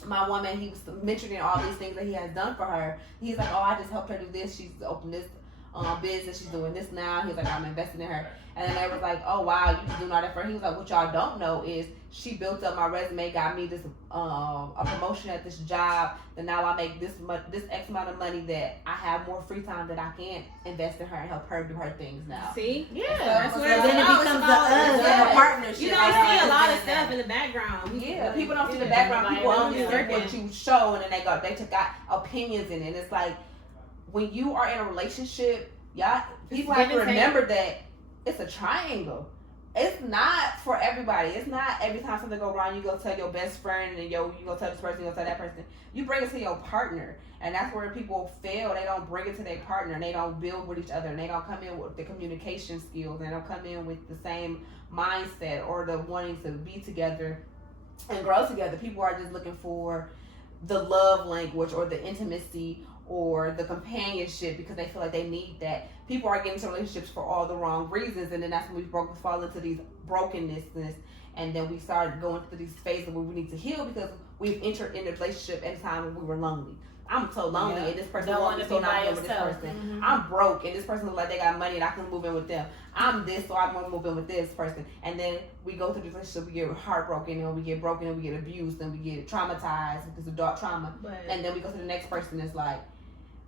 my woman, he was mentioning all these things that he has done for her. He's like, oh, I just helped her do this. She's opened this business. She's doing this now. He's like, I'm investing in her. And then they was like, oh, wow, you just doing all that for her. He was like, what y'all don't know is she built up my resume, got me this a promotion at this job. Then now I make this X amount of money that I have more free time that I can invest in her and help her do her things now. See? yeah. That's so what then it's it about. becomes It's about- a partnership. You don't see a lot of stuff in the background. Yeah, people don't see the Yeah. background. People only see Yeah. what you show, and then they took out opinions in it. And it's like when you are in a relationship, y'all, people have to give and take. remember that it's a triangle. It's not for everybody. It's not every time something go wrong, you go tell your best friend, and you go tell this person, you go tell that person. You bring it to your partner, and that's where people fail. They don't bring it to their partner, and they don't build with each other, and they don't come in with the communication skills, and they don't come in with the same mindset or the wanting to be together and grow together. People are just looking for the love language or the intimacy or the companionship because they feel like they need that. People are getting into relationships for all the wrong reasons, and then that's when we fall into these brokenness, and then we start going through these phases where we need to heal because we've entered in a relationship at a time when we were lonely. I'm so lonely, and this person Don't wants wanna me, so be not by good with this yourself. person. Mhm. I'm broke, and this person looks like they got money, and I can move in with them. I'm this, so I'm gonna move in with this person. And then we go through this relationship, we get heartbroken, and we get broken, and we get abused, and we get traumatized because of dark trauma. But And then we go to the next person, it's like,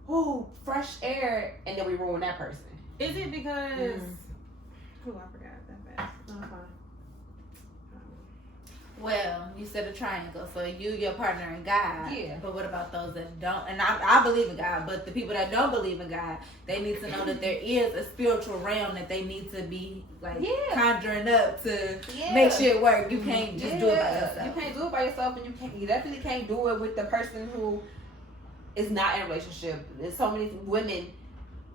ooh, fresh air, and then we ruin that person. is it because? Mm. Oh, I forgot that fast. No, it's fine. Well, you said a triangle, so you, your partner, and God. Yeah. But what about those that don't? And I believe in God, but the people that don't believe in God, they need to know that there is a spiritual realm that they need to be like conjuring up to make shit work. You can't just do it by yourself. You can't do it by yourself, and you definitely can't do it with the person who is not in a relationship. There's so many women.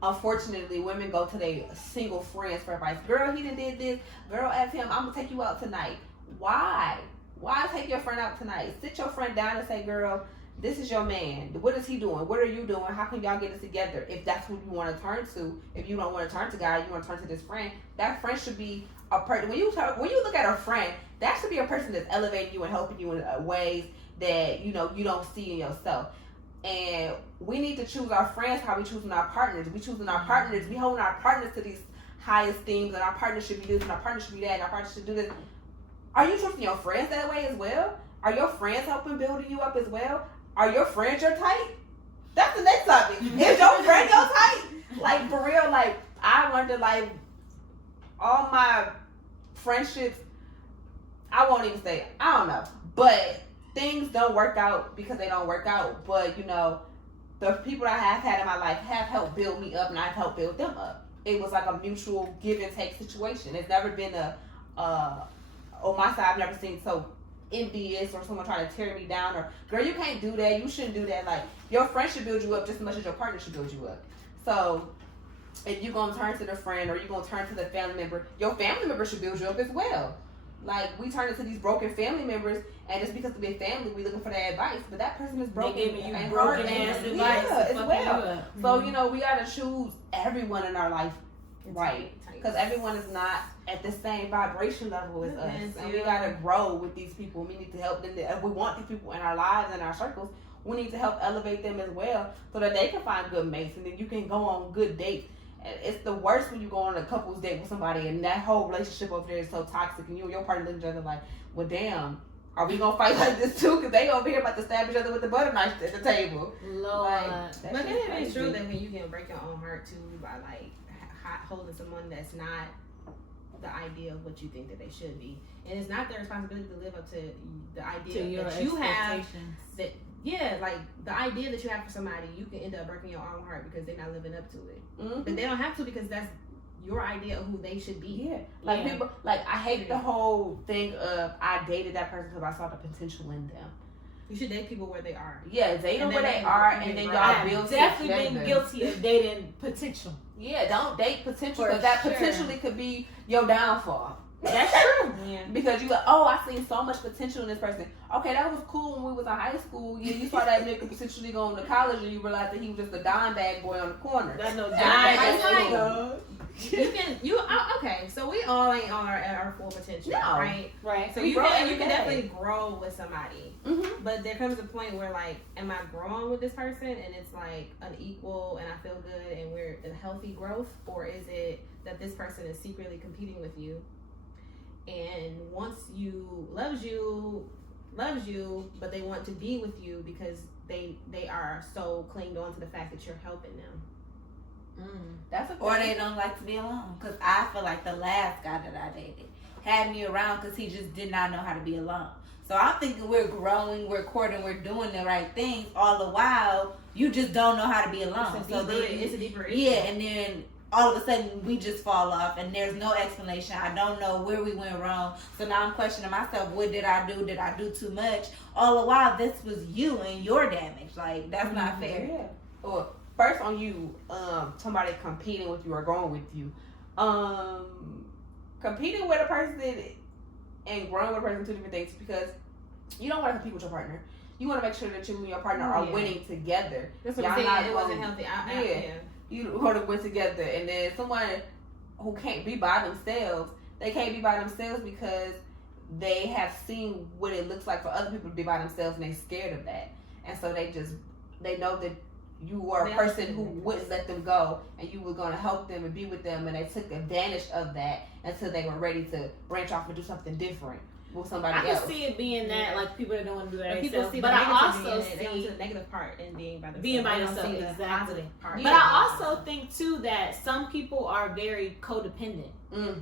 Unfortunately, women go to their single friends for advice. Girl, he done did this. Girl, ask him, I'm gonna take you out tonight. Why? Why take your friend out tonight? Sit your friend down and say, girl, this is your man. What is he doing? What are you doing? How can y'all get it together? If that's who you want to turn to, if you don't want to turn to God, you want to turn to this friend. That friend should be a person. When you look at a friend, that should be a person that's elevating you and helping you in ways that you don't see in yourself. And we need to choose our friends how we choosing our partners. We choosing our partners. We holding our partners to these highest things, and our partner should be this, and our partner should be that, and our partner should do this. Are you treating your friends that way as well? Are your friends helping building you up as well? Are your friends your type? That's the next topic. Is your friend your type? Like, for real, like, I wonder, like, all my friendships, I won't even say, I don't know. But things don't work out because they don't work out. But, the people I have had in my life have helped build me up, and I've helped build them up. It was like a mutual give and take situation. It's never been on my side, I've never seen so envious or someone trying to tear me down or, girl, you can't do that, you shouldn't do that. Like, your friend should build you up just as much as your partner should build you up. So if you're going to turn to the friend or you're going to turn to the family member, your family member should build you up as well. Like, we turn into these broken family members, and just because we're family, we're looking for that advice, but that person is broken. They giving you and broken hurt ass and advice. as fucking well. you up. So, we got to choose everyone in our life right. Because everyone is not at the same vibration level as us. And we got to grow with these people. We need to help them. If we want these people in our lives and our circles, we need to help elevate them as well so that they can find good mates and then you can go on good dates. And it's the worst when you go on a couple's date with somebody and that whole relationship over there is so toxic and you and your partner look at each other like, well, damn, are we gonna fight like this too? Because they over here about to stab each other with the butter knife at the table. Lord. Like, But then it is true that you can break your own heart too by like holding someone that's not the idea of what you think that they should be, and it's not their responsibility to live up to the idea that you have. That like the idea that you have for somebody, you can end up breaking your own heart because they're not living up to it. Mm-hmm. But they don't have to because that's your idea of who they should be. Yeah, like people, like I hate the whole thing of I dated that person because I saw the potential in them. You should date people where they are. Yeah, date them where they are, and then y'all build definitely together. been guilty of dating potential. Yeah, don't date potential For because that sure. potentially could be your downfall. That's true. Yeah. Because you like, oh, I seen so much potential in this person. Okay, that was cool when we was in high school. Yeah, you saw that nigga potentially going to college, and you realized that he was just a dime bag boy on the corner. That's no Right. Okay, so we all ain't on our full potential, No. right? Right. So We you grow can every day. definitely grow with somebody, Mm-hmm. but there comes a point where like, am I growing with this person and it's like unequal and I feel good and we're in healthy growth, or is it that this person is secretly competing with you and wants you, loves you, but they want to be with you because they are so clinged on to the fact that you're helping them. That's a Or they don't like to be alone. Because I feel like the last guy that I dated had me around because he just did not know how to be alone. So I'm thinking we're growing, we're courting, we're doing the right things. All the while, you just don't know how to be alone. It's a deeper issue. Yeah, and then all of a sudden we just fall off and there's no explanation. I don't know where we went wrong. So now I'm questioning myself, what did I do? Did I do too much? All the while, this was you and your damage. Like, that's not fair. Yeah. Or first on you, somebody competing with you or going with you. Competing with a person and growing with a person, two different things, because you don't want to compete with your partner. You want to make sure that you and your partner are winning together. That's what I'm saying. It wasn't healthy. You want to win together, and then someone who can't be by themselves, they can't be by themselves because they have seen what it looks like for other people to be by themselves, and they're scared of that, and so they know that you are a person who wouldn't let them go, and you were going to help them and be with them, and they took advantage of that until they were ready to branch off and do something different with somebody else. I can see it being that, like, people that don't want to do that People themselves. see But the I negative also in it. They don't see see the negative part in being by themselves. being by They don't themselves, see the exactly. positive part. But I also think too that some people are very codependent.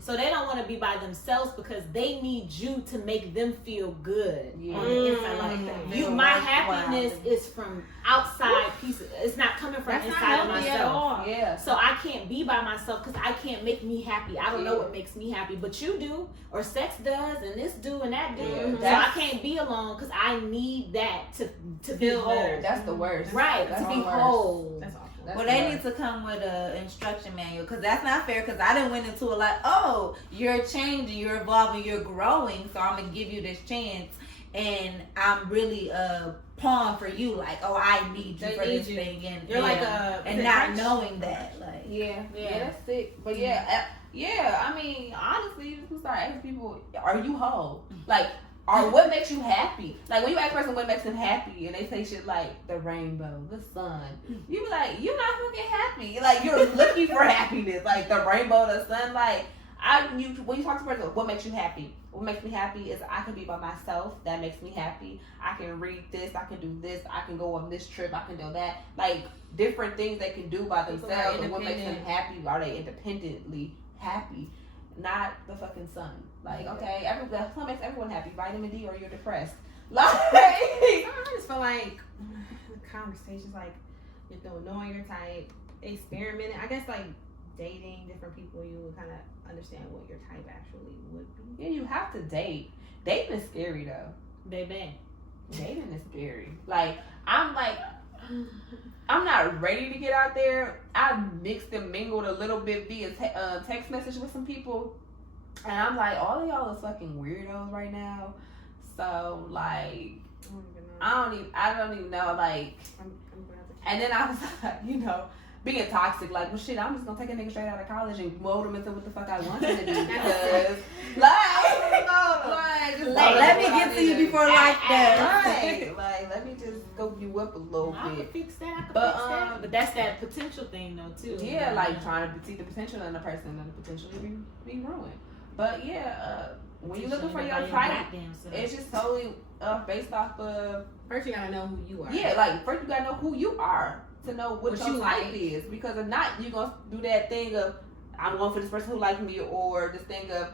So they don't want to be by themselves because they need you to make them feel good on the inside. Like, my happiness is from outside pieces. It's not coming from That's inside of not healthy myself. at all. Yeah. So I can't be by myself because I can't make me happy. I don't know what makes me happy, but you do, or sex does, and this do, and that do. Yeah, So I can't be alone because I need that to be whole. That's the worst. Right, That's to be the worst. whole. That's awful. Well, they need to come with a instruction manual because that's not fair. Because I didn't went into it like, oh, you're changing, you're evolving, you're growing, so I'm gonna give you this chance, and I'm really a pawn for you. Like, oh, I need you for this thing, and you're like a and not knowing that, like, yeah, that's sick. But yeah, I mean, honestly, you can start asking people, are you whole? Like, or what makes you happy? Like, when you ask a person what makes them happy, and they say shit like the rainbow, the sun, you be like, you're not fucking happy. Like, you're looking for happiness. Like, the rainbow, the sun. Like, when you talk to a person, what makes you happy? What makes me happy is I can be by myself. That makes me happy. I can read this. I can do this. I can go on this trip. I can do that. Like, different things they can do by themselves. And what makes them happy? Are they independently happy? Not the fucking sun. Like, okay, the sun makes everyone happy. Vitamin D, or you're depressed. Like, I just feel like the conversations, like, you're knowing your type, experimenting. I guess, like, dating different people, you would kind of understand what your type actually would be. Yeah, you have to date. Dating is scary, though. Baby. Dating is scary. Like, I'm not ready to get out there. I mixed and mingled a little bit via text message with some people. And I'm like, all of y'all are fucking weirdos right now. So, like, I don't even know, like, and then I was like, being toxic. Like, well, shit, I'm just gonna take a nigga straight out of college and mold him into what the fuck I want him to be. Because, let me get to you before like that. Right. Like, let me just scope you up a little I bit. could fix that. I could fix that. But that's that potential thing, though, too. Yeah, like trying to see the potential in a person and potentially be ruined. But yeah, when you're looking for your type, it's just totally based off of. First, you gotta know who you are. Yeah, like first you gotta know who you are to know what your type is. Because if not, you're gonna do that thing of I'm going for this person who likes me, or this thing of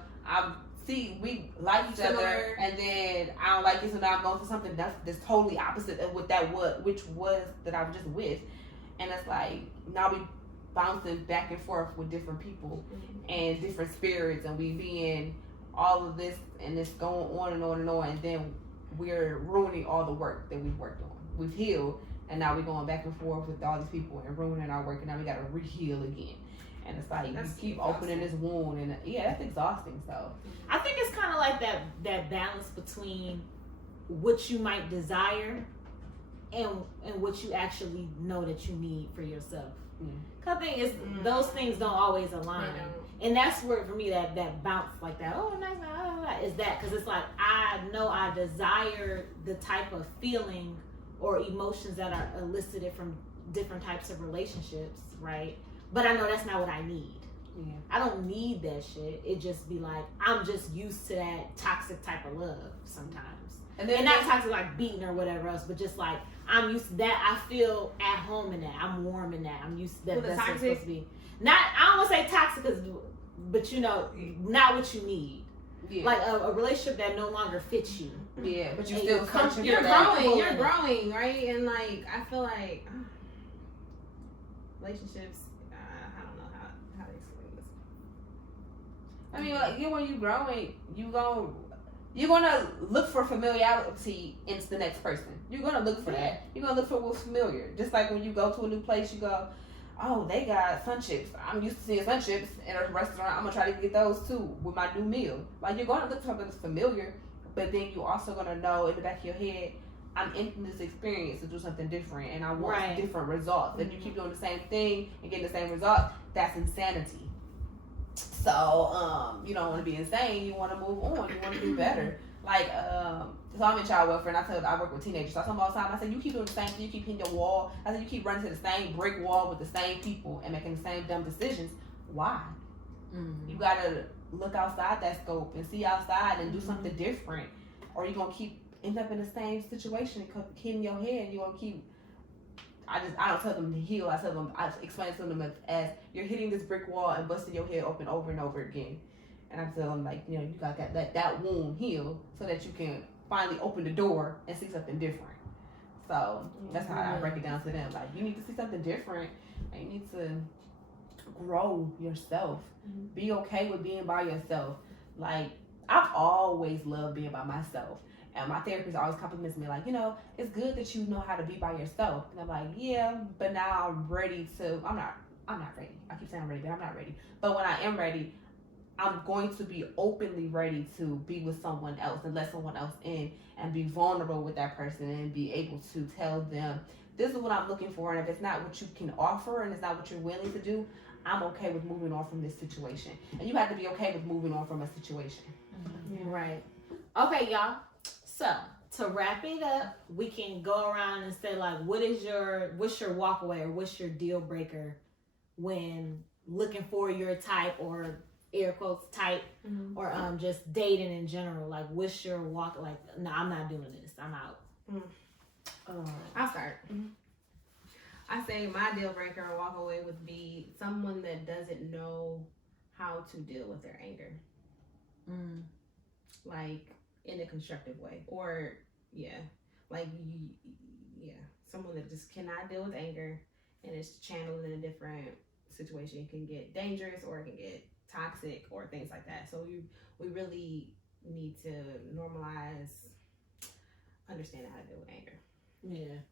we like each other, and then I don't like this, and now I'm going for something that's totally opposite of what which was that I was just with, and it's like now we bouncing back and forth with different people and different spirits, and we being all of this, and it's going on and on and on, and then we're ruining all the work that we've worked on. We've healed, and now we're going back and forth with all these people and ruining our work, and now we got to re-heal again. And it's like you keep opening this wound, and that's exhausting. So I think it's kind of like that balance between what you might desire and what you actually know that you need for yourself. Cause I think it's those things don't always align, and that's where for me that bounce like that. Oh, nice, is that because it's like I know I desire the type of feeling or emotions that are elicited from different types of relationships, right? But I know that's not what I need. Yeah. I don't need that shit. It just be like, I'm just used to that toxic type of love sometimes. And not toxic like beating or whatever else, but just like, I'm used to that. I feel at home in that. I'm warm in that. I'm used to that. Well, that's toxic? what's supposed to be. Not, I don't want to say toxic, but you know, not what you need. Yeah. Like a relationship that no longer fits you. Yeah, but you still searching. You're growing, right? And like, I feel like relationships. I don't know how to explain this. I mean, like, when you growing, you're gonna look for familiarity in the next person. You're gonna look for that. You're gonna look for what's familiar. Just like when you go to a new place, you go, oh, they got sun chips. I'm used to seeing sun chips in a restaurant. I'm gonna try to get those too with my new meal. Like, you're gonna look for something that's familiar, but then you also gonna know in the back of your head, I'm in this experience to do something different, and I want different results. If you keep doing the same thing and getting the same result, that's insanity. So, you don't want to be insane. You want to move on. You want to do better. Like, so I'm in child welfare, and I work with teenagers. So I tell them all the time, I said, you keep doing the same thing. You keep hitting your wall. I said, you keep running to the same brick wall with the same people and making the same dumb decisions. Why? You got to look outside that scope and see outside and do something different. Or you're going to keep end up in the same situation, hitting your head, and you're going to keep... I don't tell them to heal. I explain to them as you're hitting this brick wall and busting your head open over and over again. And I tell them, like, you know, you got to let that wound heal so that you can finally open the door and see something different. So that's how I break it down to them. Like, you need to see something different, and you need to grow yourself. Be okay with being by yourself. Like, I've always loved being by myself. And my therapist always compliments me, like, you know, it's good that you know how to be by yourself. And I'm like, yeah, but now I'm ready to, I'm not ready. I keep saying I'm ready, but I'm not ready. But when I am ready, I'm going to be openly ready to be with someone else and let someone else in and be vulnerable with that person and be able to tell them, this is what I'm looking for. And if it's not what you can offer and it's not what you're willing to do, I'm okay with moving on from this situation. And you have to be okay with moving on from a situation. Right. Okay, y'all. So, to wrap it up, we can go around and say, like, what's your walk away or what's your deal breaker when looking for your type, or air quotes type, or just dating in general? Like, what's your walk, like, no, I'm not doing this, I'm out. I'll start. I say my deal breaker or walk away would be someone that doesn't know how to deal with their anger. Like, in a constructive way, or someone that just cannot deal with anger and is channeled in a different situation. It can get dangerous, or it can get toxic, or things like that. So we really need to normalize understanding how to deal with anger. Yeah.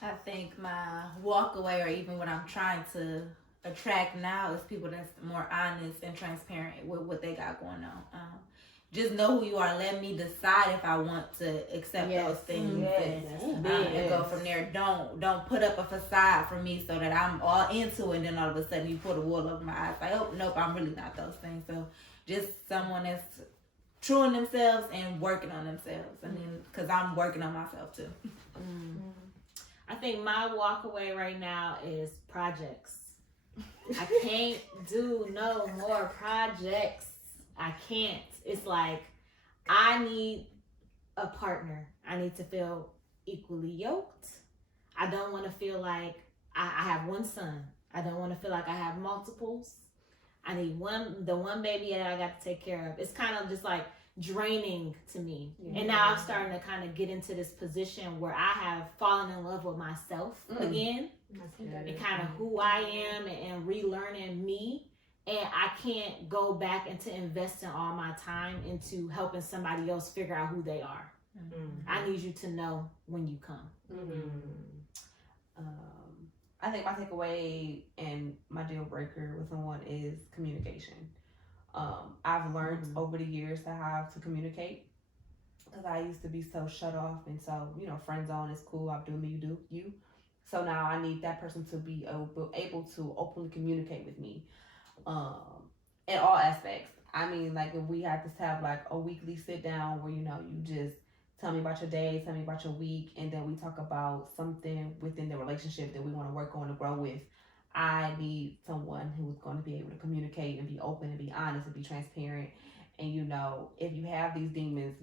I think my walk away, or even what I'm trying to attract now, is people that's more honest and transparent with what they got going on. just know who you are. Let me decide if I want to accept Yes. those things and go from there. Don't put up a facade for me so that I'm all into it, and then all of a sudden you put a wall over my eyes. Like, oh nope, I'm really not those things. So just someone that's true in themselves and working on themselves, and then because I'm working on myself too. I think my walk away right now is projects. I can't do no more projects. I can't. It's like I need a partner. I need to feel equally yoked. I don't want to feel like I have one son. I don't want to feel like I have multiples. I need the one baby that I got to take care of. It's kind of just like draining to me. And now I'm starting to kind of get into this position where I have fallen in love with myself again. And kind of who I am and relearning me. And I can't go back into investing all my time into helping somebody else figure out who they are. I need you to know when you come. I think my takeaway and my deal breaker with someone is communication. I've learned over the years to how to communicate, because I used to be so shut off and so, friend zone is cool. I'll do me, you do you. So now I need that person to be able to openly communicate with me in all aspects. I mean, like if we had to have like a weekly sit down where, you just tell me about your day, tell me about your week, and then we talk about something within the relationship that we want to work on to grow with. I need someone who's going to be able to communicate and be open and be honest and be transparent. And, if you have these demons,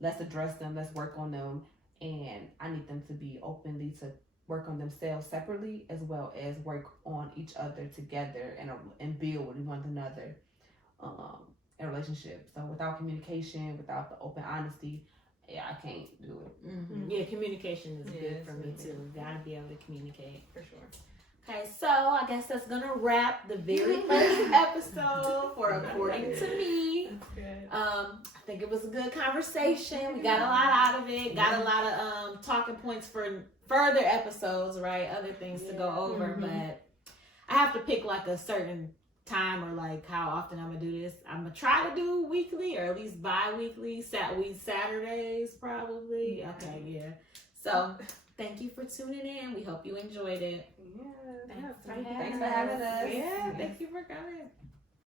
let's address them, let's work on them. And I need them to be openly to work on themselves separately as well as work on each other together and build with one another in a relationship. So without communication, without the open honesty, I can't do it. Yeah, communication is big for me too. Gotta be able to communicate. For sure. Okay, so I guess that's gonna wrap the very first episode for According to Me. I think it was a good conversation. We got a lot out of it. Got a lot of talking points for further episodes, right? Other things to go over, but I have to pick like a certain time or like how often I'm gonna do this. I'm gonna try to do weekly or at least bi-weekly. Saturdays probably. Okay, yeah. So thank you for tuning in. We hope you enjoyed it. Thanks for having us. Yeah, thank you for coming.